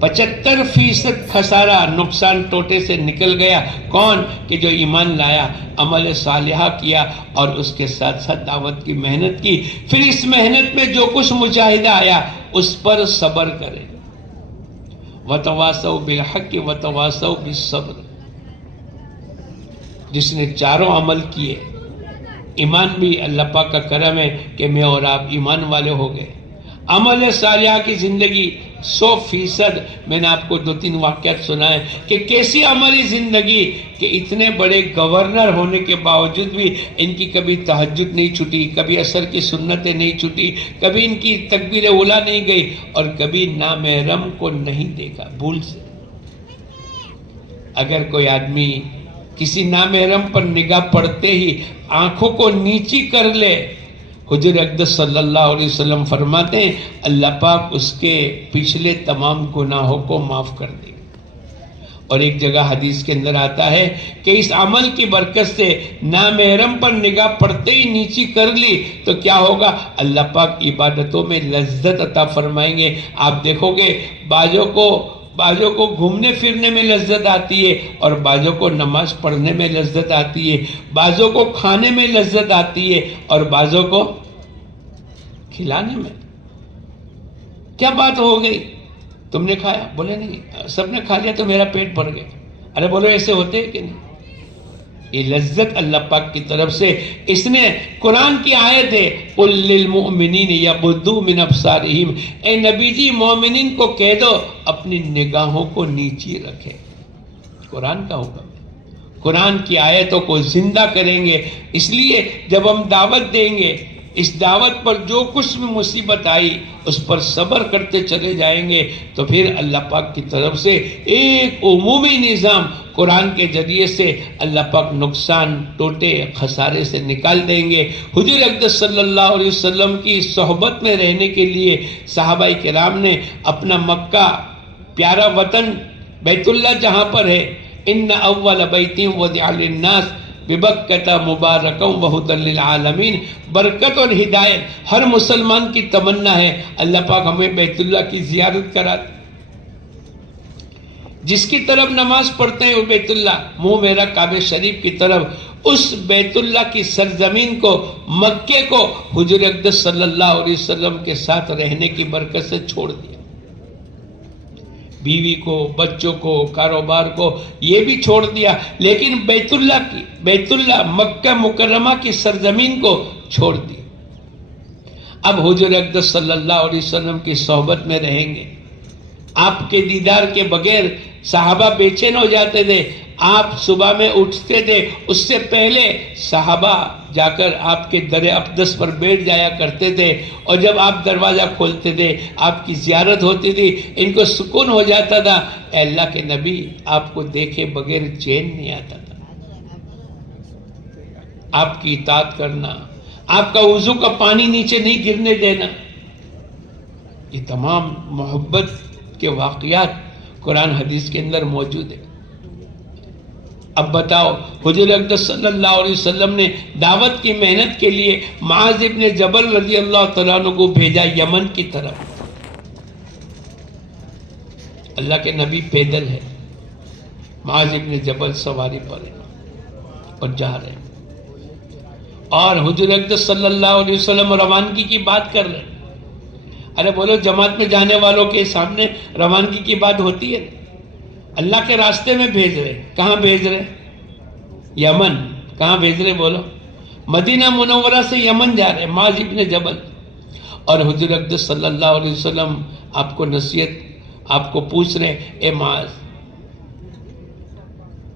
75% خسارہ نقصان ٹوٹے سے نکل گیا، کون؟ کہ جو ایمان لایا، عمل صالحہ کیا اور اس کے ساتھ ساتھ دعوت کی محنت کی، پھر اس محنت میں جو کچھ مجاہدہ آیا اس پر صبر کرے۔ وتواصوا بالحق وتواصوا بالصبر، جس نے چاروں عمل کیے، ایمان بھی اللہ پاک کا کرم ہے کہ میں اور آپ ایمان والے ہو گئے، عمل صالحہ کی زندگی 100%. میں نے آپ کو 2-3 واقعات سنائے کہ کیسی ہماری زندگی کہ اتنے بڑے گورنر ہونے کے باوجود بھی ان کی کبھی تہجد نہیں چھٹی، کبھی عصر کی سنتیں نہیں چھٹی، کبھی ان کی تکبیر اولیٰ نہیں گئی، اور کبھی نامحرم کو نہیں دیکھا بھول سے. اگر کوئی آدمی کسی نامحرم پر نگاہ پڑتے ہی آنکھوں کو نیچی کر لے، حضور اقدس صلی اللہ علیہ وسلم فرماتے ہیں اللہ پاک اس کے پچھلے تمام گناہوں کو معاف کر دے. اور ایک جگہ حدیث کے اندر آتا ہے کہ اس عمل کی برکت سے نامحرم پر نگاہ پڑتے ہی نیچی کر لی تو کیا ہوگا؟ اللہ پاک عبادتوں میں لذت عطا فرمائیں گے. آپ دیکھو گے بعضوں کو گھومنے پھرنے میں لذت آتی ہے، اور بعضوں کو نماز پڑھنے میں لذت آتی ہے، بعضوں کو کھانے میں لذت آتی ہے، اور بعضوں کو کھلانے میں. کیا بات ہو گئی؟ تم نے کھایا؟ بولے نہیں، سب نے کھا لیا تو میرا پیٹ بھر گیا. ارے بولو ایسے ہوتے ہیں کہ نہیں؟ یہ لذت اللہ پاک کی طرف سے. اس نے قرآن کی آیت ہے قُلْ لِلْمُؤْمِنِينَ يَغُضُّوا مِنْ أَبْصَارِهِمْ، اے نبی جی مومنین کو کہہ دو اپنی نگاہوں کو نیچی رکھے. قرآن کا حکم ہے. قرآن کی آیتوں کو زندہ کریں گے. اس لیے جب ہم دعوت دیں گے، اس دعوت پر جو کچھ بھی مصیبت آئی اس پر صبر کرتے چلے جائیں گے تو پھر اللہ پاک کی طرف سے ایک عمومی نظام قرآن کے ذریعے سے اللہ پاک نقصان، ٹوٹے، خسارے سے نکال دیں گے. حضور اقدس صلی اللہ علیہ وسلم کی صحبت میں رہنے کے لیے صحابہ کرام نے اپنا مکہ پیارا وطن بیت اللہ جہاں پر ہے، ان اول بیت وضع للناس ببکۃ مبارکا وہدی للعالمین، برکت اور ہدایت ہر مسلمان کی تمنا ہے. اللہ پاک ہمیں بیت اللہ کی زیارت کرا دے. جس کی طرف نماز پڑھتے ہیں وہ بیت اللہ، منہ میرا کعبہ شریف کی طرف. اس بیت اللہ کی سرزمین کو، مکے کو حضور اقدس صلی اللہ علیہ وسلم کے ساتھ رہنے کی برکت سے چھوڑ دیا. بیوی کو، بچوں کو، کاروبار کو یہ بھی چھوڑ دیا، لیکن بیت اللہ مکہ مکرمہ کی سرزمین کو چھوڑ دیا. اب حضور اقدس صلی اللہ علیہ وسلم کی صحبت میں رہیں گے. آپ کے دیدار کے بغیر صحابہ بے چین ہو جاتے تھے. آپ صبح میں اٹھتے تھے، اس سے پہلے صحابہ جا کر آپ کے در اقدس پر بیٹھ جایا کرتے تھے، اور جب آپ دروازہ کھولتے تھے آپ کی زیارت ہوتی تھی، ان کو سکون ہو جاتا تھا. اے اللہ کے نبی آپ کو دیکھے بغیر چین نہیں آتا تھا. آپ کی اطاعت کرنا، آپ کا وضو کا پانی نیچے نہیں گرنے دینا، یہ تمام محبت کے واقعات قرآن حدیث کے اندر موجود ہے. اب بتاؤ حضور اقدس صلی اللہ علیہ وسلم نے دعوت کی محنت کے لیے معاذ ابن جبل رضی اللہ تعالیٰ عنہ کو بھیجا یمن کی طرف. اللہ کے نبی پیدل ہے، معاذ ابن جبل سواری پر ہے اور جا رہے ہیں، اور حضور اقدس صلی اللہ علیہ وسلم روانگی کی بات کر رہے ہیں. ارے بولو جماعت میں جانے والوں کے سامنے روانگی کی بات ہوتی ہے؟ اللہ کے راستے میں بھیج رہے. کہاں بھیج رہے؟ یمن. کہاں بھیج رہے بولو؟ مدینہ منورہ سے یمن جا رہے معاذ ابن جبل. اور حضور اقدس صلی اللہ علیہ وسلم آپ کو نصیحت، آپ کو پوچھ رہے اے معاذ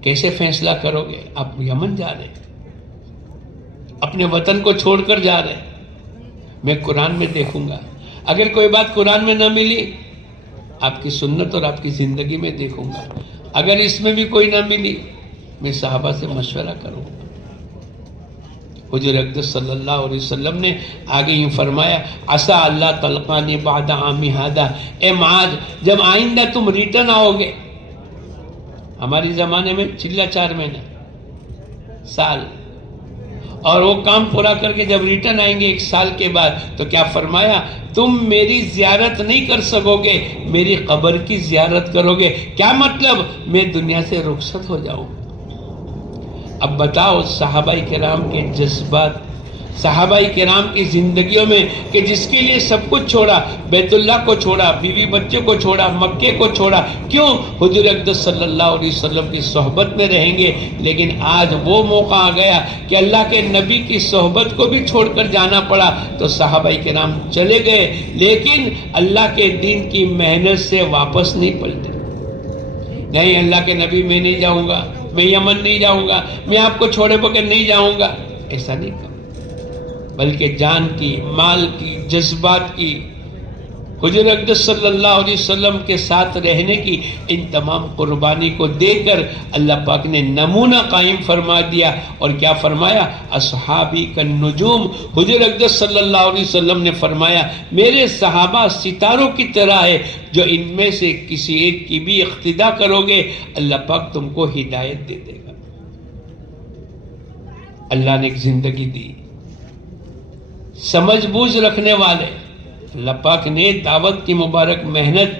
کیسے فیصلہ کرو گے؟ آپ یمن جا رہے، اپنے وطن کو چھوڑ کر جا رہے. میں قرآن میں دیکھوں گا، اگر کوئی بات قرآن میں نہ ملی آپ کی سنت اور آپ کی زندگی میں دیکھوں گا، اگر اس میں بھی کوئی نہ ملی میں صحابہ سے مشورہ کروں گا. حضور اقدس صلی اللہ علیہ وسلم نے آگے ہی فرمایا عسیٰ اللہ تلقانی بعد عامی ھذا، اے معاذ جب آئندہ تم ریٹرن آؤ گے، ہماری زمانے میں چلا 4 مہینے سال، اور وہ کام پورا کر کے جب ریٹرن آئیں گے 1 سال کے بعد تو کیا فرمایا تم میری زیارت نہیں کر سکو گے، میری قبر کی زیارت کرو گے. کیا مطلب؟ میں دنیا سے رخصت ہو جاؤں. اب بتاؤ صحابہ کرام کے جذبات، صحابہ کرام کی زندگیوں میں کہ جس کے لیے سب کچھ چھوڑا، بیت اللہ کو چھوڑا، بیوی بچے کو چھوڑا، مکے کو چھوڑا، کیوں؟ حضور اقدس صلی اللہ علیہ وسلم کی صحبت میں رہیں گے۔ لیکن آج وہ موقع آ گیا کہ اللہ کے نبی کی صحبت کو بھی چھوڑ کر جانا پڑا، تو صحابہ کرام چلے گئے، لیکن اللہ کے دین کی محنت سے واپس نہیں پلٹے۔ نہیں اللہ کے نبی میں نہیں جاؤں گا، میں یمن نہیں جاؤں گا، میں آپ کو چھوڑے بغیر نہیں جاؤں گا، ایسا نہیں کہا، بلکہ جان کی، مال کی، جذبات کی، حضور اقدس صلی اللہ علیہ وسلم کے ساتھ رہنے کی ان تمام قربانی کو دے کر اللہ پاک نے نمونہ قائم فرما دیا۔ اور کیا فرمایا؟ اصحابی کالنجوم، حضور اقدس صلی اللہ علیہ وسلم نے فرمایا میرے صحابہ ستاروں کی طرح ہے، جو ان میں سے کسی ایک کی بھی اقتداء کرو گے اللہ پاک تم کو ہدایت دے دے گا۔ اللہ نے ایک زندگی دی، سمجھ بوجھ رکھنے والے، اللہ پاک نے دعوت کی مبارک محنت،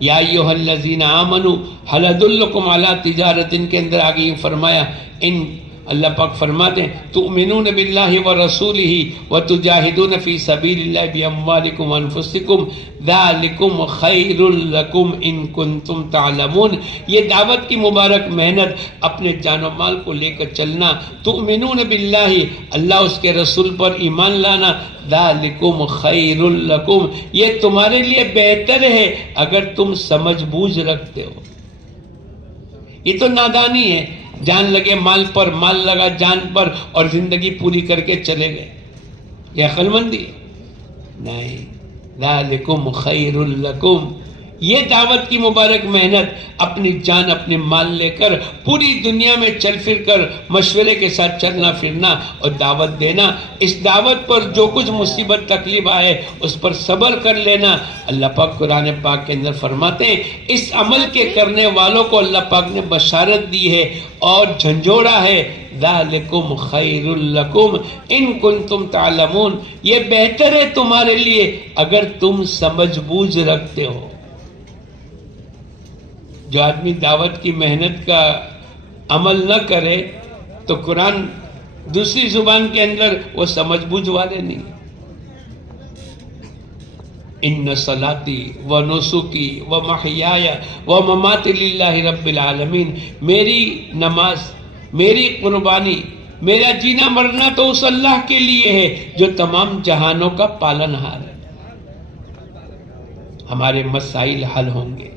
یا ایھا الذین آمنوا ھل ادلکم علی تجارۃ کے اندر آگے فرمایا، ان اللہ پاک فرماتے ہیں تؤمنون باللہ ورسولہ وتجاہدون فی سبیل اللہ باموالکم وانفسکم ذالکم خیر لکم ان کنتم تعلمون۔ یہ دعوت کی مبارک محنت، اپنے جان و مال کو لے کر چلنا، تؤمنون باللہ، اللہ اس کے رسول پر ایمان لانا، ذالکم خیر لکم، یہ تمہارے لیے بہتر ہے اگر تم سمجھ بوجھ رکھتے ہو۔ یہ تو نادانی ہے، جان لگے مال پر، مال لگا جان پر، اور زندگی پوری کر کے چلے گئے، یہ عقل مندی نہیں۔ ذالکم خیر لکم، یہ دعوت کی مبارک محنت، اپنی جان اپنے مال لے کر پوری دنیا میں چل پھر کر مشورے کے ساتھ چلنا پھرنا اور دعوت دینا، اس دعوت پر جو کچھ مصیبت تکلیف آئے اس پر صبر کر لینا۔ اللہ پاک قرآن پاک کے اندر فرماتے ہیں اس عمل کے کرنے والوں کو اللہ پاک نے بشارت دی ہے اور جھنجھوڑا ہے، ذالکم خیر لکم ان کنتم تعلمون، یہ بہتر ہے تمہارے لیے اگر تم سمجھ بوجھ رکھتے ہو۔ جو آدمی دعوت کی محنت کا عمل نہ کرے تو قرآن دوسری زبان کے اندر وہ سمجھ بوجھ والے نہیں۔ ان صلاتی و نسکی و محیای و مماتی للہ رب العالمین، میری نماز، میری قربانی، میرا جینا مرنا تو اس اللہ کے لیے ہے جو تمام جہانوں کا پالن ہار ہے۔ ہمارے مسائل حل ہوں گے۔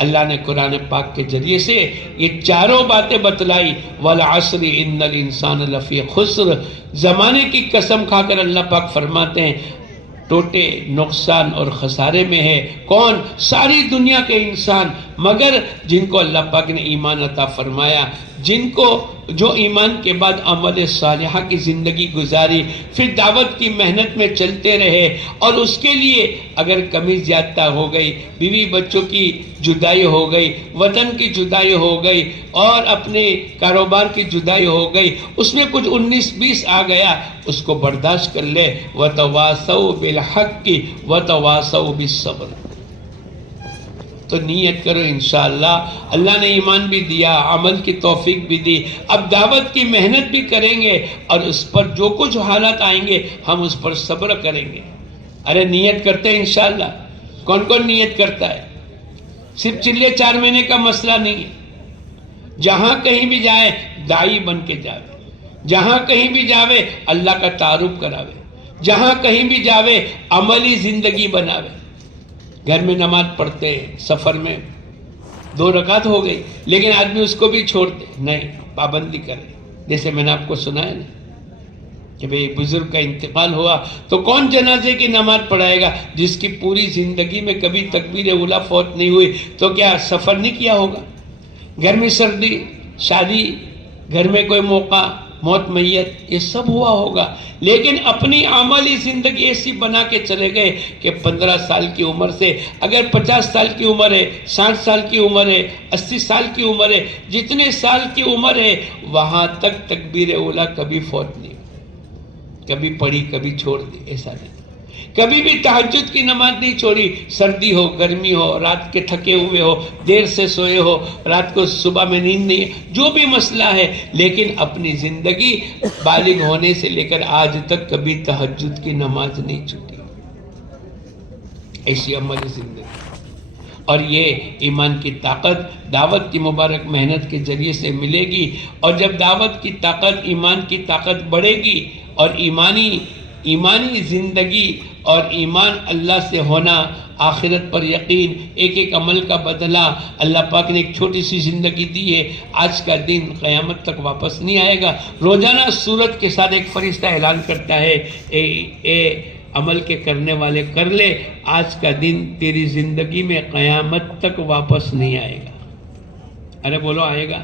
اللہ نے قرآن پاک کے ذریعے سے یہ چاروں باتیں بتلائی، والعصر ان الانسان لفی خسر، زمانے کی قسم کھا کر اللہ پاک فرماتے ہیں ٹوٹے، نقصان اور خسارے میں ہے۔ کون؟ ساری دنیا کے انسان، مگر جن کو اللہ پاک نے ایمان عطا فرمایا، جن کو جو ایمان کے بعد عمل صالحہ کی زندگی گزاری، پھر دعوت کی محنت میں چلتے رہے، اور اس کے لیے اگر کمی زیادہ ہو گئی، بیوی بچوں کی جدائی ہو گئی، وطن کی جدائی ہو گئی، اور اپنے کاروبار کی جدائی ہو گئی، اس میں کچھ 19-20 آ گیا، اس کو برداشت کر لے۔ وَتَوَاسَوْا بِالْحَقِّ وَتَوَاسَوْا بِالصَّبْرِ، تو نیت کرو انشاءاللہ اللہ نے ایمان بھی دیا، عمل کی توفیق بھی دی، اب دعوت کی محنت بھی کریں گے، اور اس پر جو کچھ حالات آئیں گے ہم اس پر صبر کریں گے۔ ارے نیت کرتے ہیں انشاءاللہ، کون کون نیت کرتا ہے؟ صرف چلے 4 مہینے کا مسئلہ نہیں ہے، جہاں کہیں بھی جائے داعی بن کے جاوے، جہاں کہیں بھی جاوے اللہ کا تعارف کراوے، جہاں کہیں بھی جاوے عملی زندگی بناوے۔ گھر میں نماز پڑھتے ہیں، سفر میں 2 رکعت ہو گئی، لیکن آدمی اس کو بھی چھوڑتے نہیں، پابندی کرے۔ جیسے میں نے آپ کو سنایا نا کہ بھئی بزرگ کا انتقال ہوا تو کون جنازے کی نماز پڑھائے گا؟ جس کی پوری زندگی میں کبھی تکبیر اولیٰ فوت نہیں ہوئی، تو کیا سفر نہیں کیا ہوگا؟ گھر میں سردی، شادی، گھر میں کوئی موقع، موت، میت، یہ سب ہوا ہوگا، لیکن اپنی عملی زندگی ایسی بنا کے چلے گئے کہ 15 سال کی عمر سے اگر 50 سال کی عمر ہے، 60 سال کی عمر ہے، 80 سال کی عمر ہے، جتنے سال کی عمر ہے وہاں تک تکبیر اولیٰ کبھی فوت نہیں، کبھی پڑھی کبھی چھوڑ دی، ایسا نہیں۔ کبھی بھی تہجد کی نماز نہیں چھوڑی، سردی ہو، گرمی ہو، رات کے تھکے ہوئے ہو، دیر سے سوئے ہو، رات کو صبح میں نیند نہیں، جو بھی مسئلہ ہے، لیکن اپنی زندگی بالغ ہونے سے لے کر آج تک کبھی تہجد کی نماز نہیں چھوٹی. ایسی عملی زندگی. اور یہ ایمان کی طاقت دعوت کی مبارک محنت کے ذریعے سے ملے گی. اور جب دعوت کی طاقت، ایمان کی طاقت بڑھے گی اور ایمانی زندگی اور ایمان اللہ سے ہونا، آخرت پر یقین، ایک ایک عمل کا بدلہ، اللہ پاک نے ایک چھوٹی سی زندگی دی ہے. آج کا دن قیامت تک واپس نہیں آئے گا. روزانہ سورت کے ساتھ ایک فرشتہ اعلان کرتا ہے، اے عمل کے کرنے والے کر لے، آج کا دن تیری زندگی میں قیامت تک واپس نہیں آئے گا. ارے بولو آئے گا؟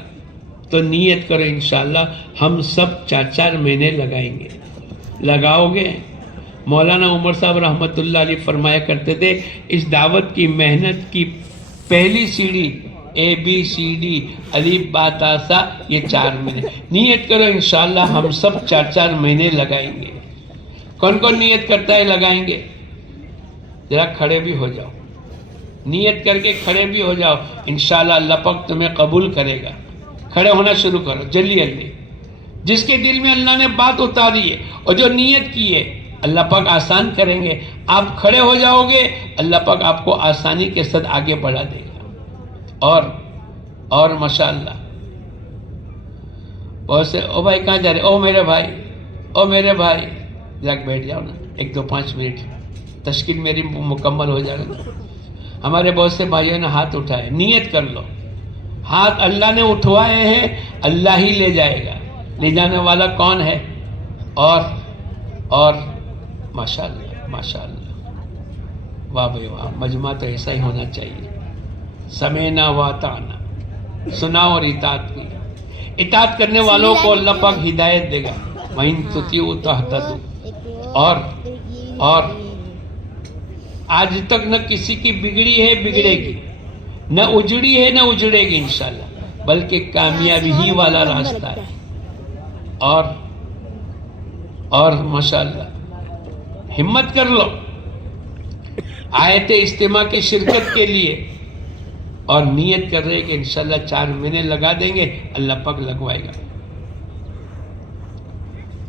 تو نیت کرو انشاءاللہ ہم سب 4 مہینے لگائیں گے. لگاؤ گے؟ مولانا عمر صاحب رحمۃ اللہ علیہ فرمایا کرتے تھے، اس دعوت کی محنت کی پہلی سیڑھی ABCD الف با تا سا، یہ 4 مہینے. نیت کرو انشاءاللہ ہم سب 4 مہینے لگائیں گے. کون کون نیت کرتا ہے لگائیں گے؟ ذرا کھڑے بھی ہو جاؤ، نیت کر کے کھڑے بھی ہو جاؤ. انشاءاللہ اللہ پاک تمہیں قبول کرے گا. کھڑے ہونا شروع کرو جلدی جلدی. جس کے دل میں اللہ نے بات اتاری ہے اور جو نیت کی ہے اللہ پاک آسان کریں گے. آپ کھڑے ہو جاؤ گے، اللہ پاک آپ کو آسانی کے ساتھ آگے بڑھا دے گا. اور ماشاءاللہ بہت سے، او بھائی کہاں جا رہے؟ او میرے بھائی ذرا بیٹھ جاؤ نا، 1-2-5 منٹ تشکیل میری مکمل ہو جائے گا. ہمارے بہت سے بھائیوں نے ہاتھ اٹھائے. نیت کر لو، ہاتھ اللہ نے اٹھوائے ہیں، اللہ ہی لے جائے گا. لے جانے والا کون ہے؟ اور ماشاءاللہ واہ بھائی واہ. مجمع تو ایسا ہی ہونا چاہیے. سمینا و اطعنا، سنا اور اطاعت کی. اطاعت کرنے والوں کو اللہ پاک ہدایت دے گا. وَإِن تُطِيعُوا تَهْتَدُوا. اور آج تک نہ کسی کی بگڑی ہے، بگڑے گی، نہ اجڑی ہے، نہ اجڑے گی انشاءاللہ، بلکہ کامیابی ہی والا راستہ ہے. اور ماشاءاللہ ہمت کر لو آیت اجتماع کی شرکت کے لیے، اور نیت کر رہے کہ انشاءاللہ 4 مہینے لگا دیں گے، اللہ پاک لگوائے گا.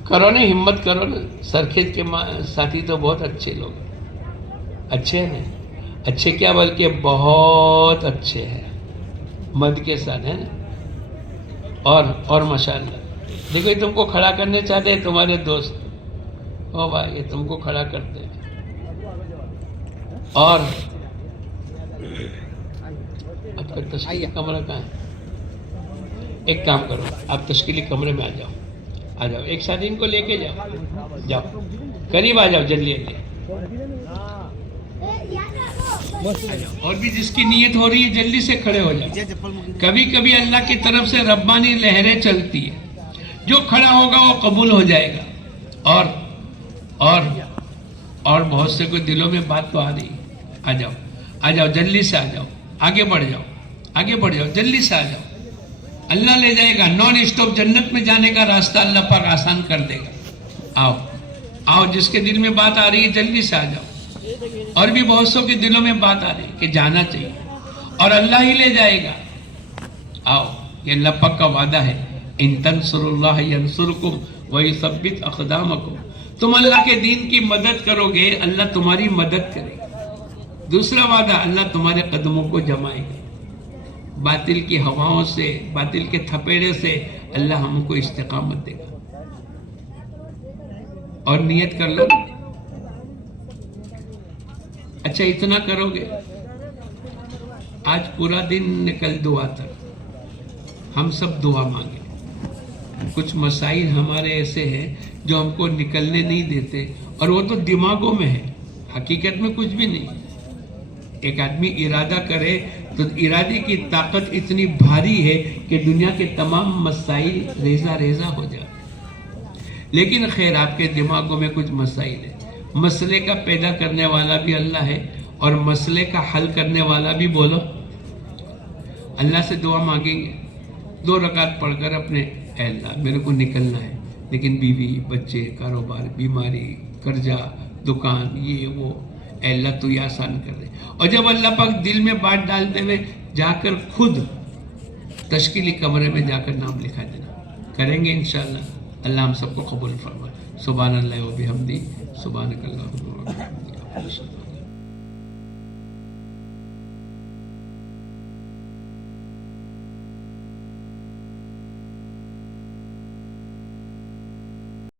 کرو نا، ہمت کرو نا. سرکھیج کے ساتھی تو بہت اچھے لوگ ہیں. اچھے ہیں نا؟ اچھے کیا بلکہ بہت اچھے ہیں، مد کے ساتھ ہے نا. اور ماشاءاللہ دیکھو یہ تم کو کھڑا کرنے چاہتے ہیں تمہارے دوست. او بھائی یہ تم کو کھڑا کرتے ہیں. اور آپ کا تشکیلی کمرہ کہاں ہے؟ ایک کام کرو، آپ تشکیلی کمرے میں آ جاؤ. ایک ساتھ ان کو لے کے جاؤ، قریب آ جاؤ جلدی جلدی. اور بھی جس کی نیت ہو رہی ہے جلدی سے کھڑے ہو جاؤ. کبھی کبھی اللہ کی طرف سے ربانی لہریں چلتی ہے، جو کھڑا ہوگا وہ قبول ہو جائے گا. اور بہت سے کوئی دلوں میں بات تو آ رہی. آ جاؤ جلدی سے آ جاؤ. آگے بڑھ جاؤ جلدی سے آ جاؤ. اللہ لے جائے گا. نان اسٹاپ جنت میں جانے کا راستہ اللہ پاک آسان کر دے گا. آؤ جس کے دل میں بات آ رہی ہے جلدی سے آ جاؤ. اور بھی بہت سو کے دلوں میں بات آ رہی ہے کہ جانا چاہیے اور اللہ ہی لے جائے گا. آؤ، یہ اللہ پاک کا وعدہ ہے، ان تنصروا اللہ ینصرکم ویثبت اقدامکم. تم اللہ کے دین کی مدد کرو گے، اللہ تمہاری مدد کرے گا. دوسرا وعدہ، اللہ تمہارے قدموں کو جمائے گا. باطل کی ہواؤں سے، باطل کے تھپیڑے سے اللہ ہم کو استقامت دے گا. اور نیت کر لو. اچھا اتنا کرو گے، آج پورا دن نکل دعا تک ہم سب دعا مانگیں. کچھ مسائل ہمارے ایسے ہیں جو ہم کو نکلنے نہیں دیتے، اور وہ تو دماغوں میں ہے، حقیقت میں کچھ بھی نہیں. ایک آدمی ارادہ کرے تو ارادے کی طاقت اتنی بھاری ہے کہ دنیا کے تمام مسائل ریزہ ریزہ ہو جائے. لیکن خیر آپ کے دماغوں میں کچھ مسائل ہے. مسئلے کا پیدا کرنے والا بھی اللہ ہے اور مسئلے کا حل کرنے والا بھی. بولو اللہ سے دعا مانگیں گے 2 رکعت پڑھ کر اپنے، اے اللہ میرے کو نکلنا ہے، لیکن بیوی، بچے، کاروبار، بیماری، قرضہ، دکان یہ وہ، اے اللہ تو یہ آسان کر دے. اور جب اللہ پاک دل میں بات ڈال دے ہوئے جا کر خود تشکیلی کمرے میں جا کر نام لکھا دینا. کریں گے انشاءاللہ. اللہ ہم سب کو قبول فرمائے. سبحان اللہ و بحمدہ، سبحانک اللہم و بحمدک.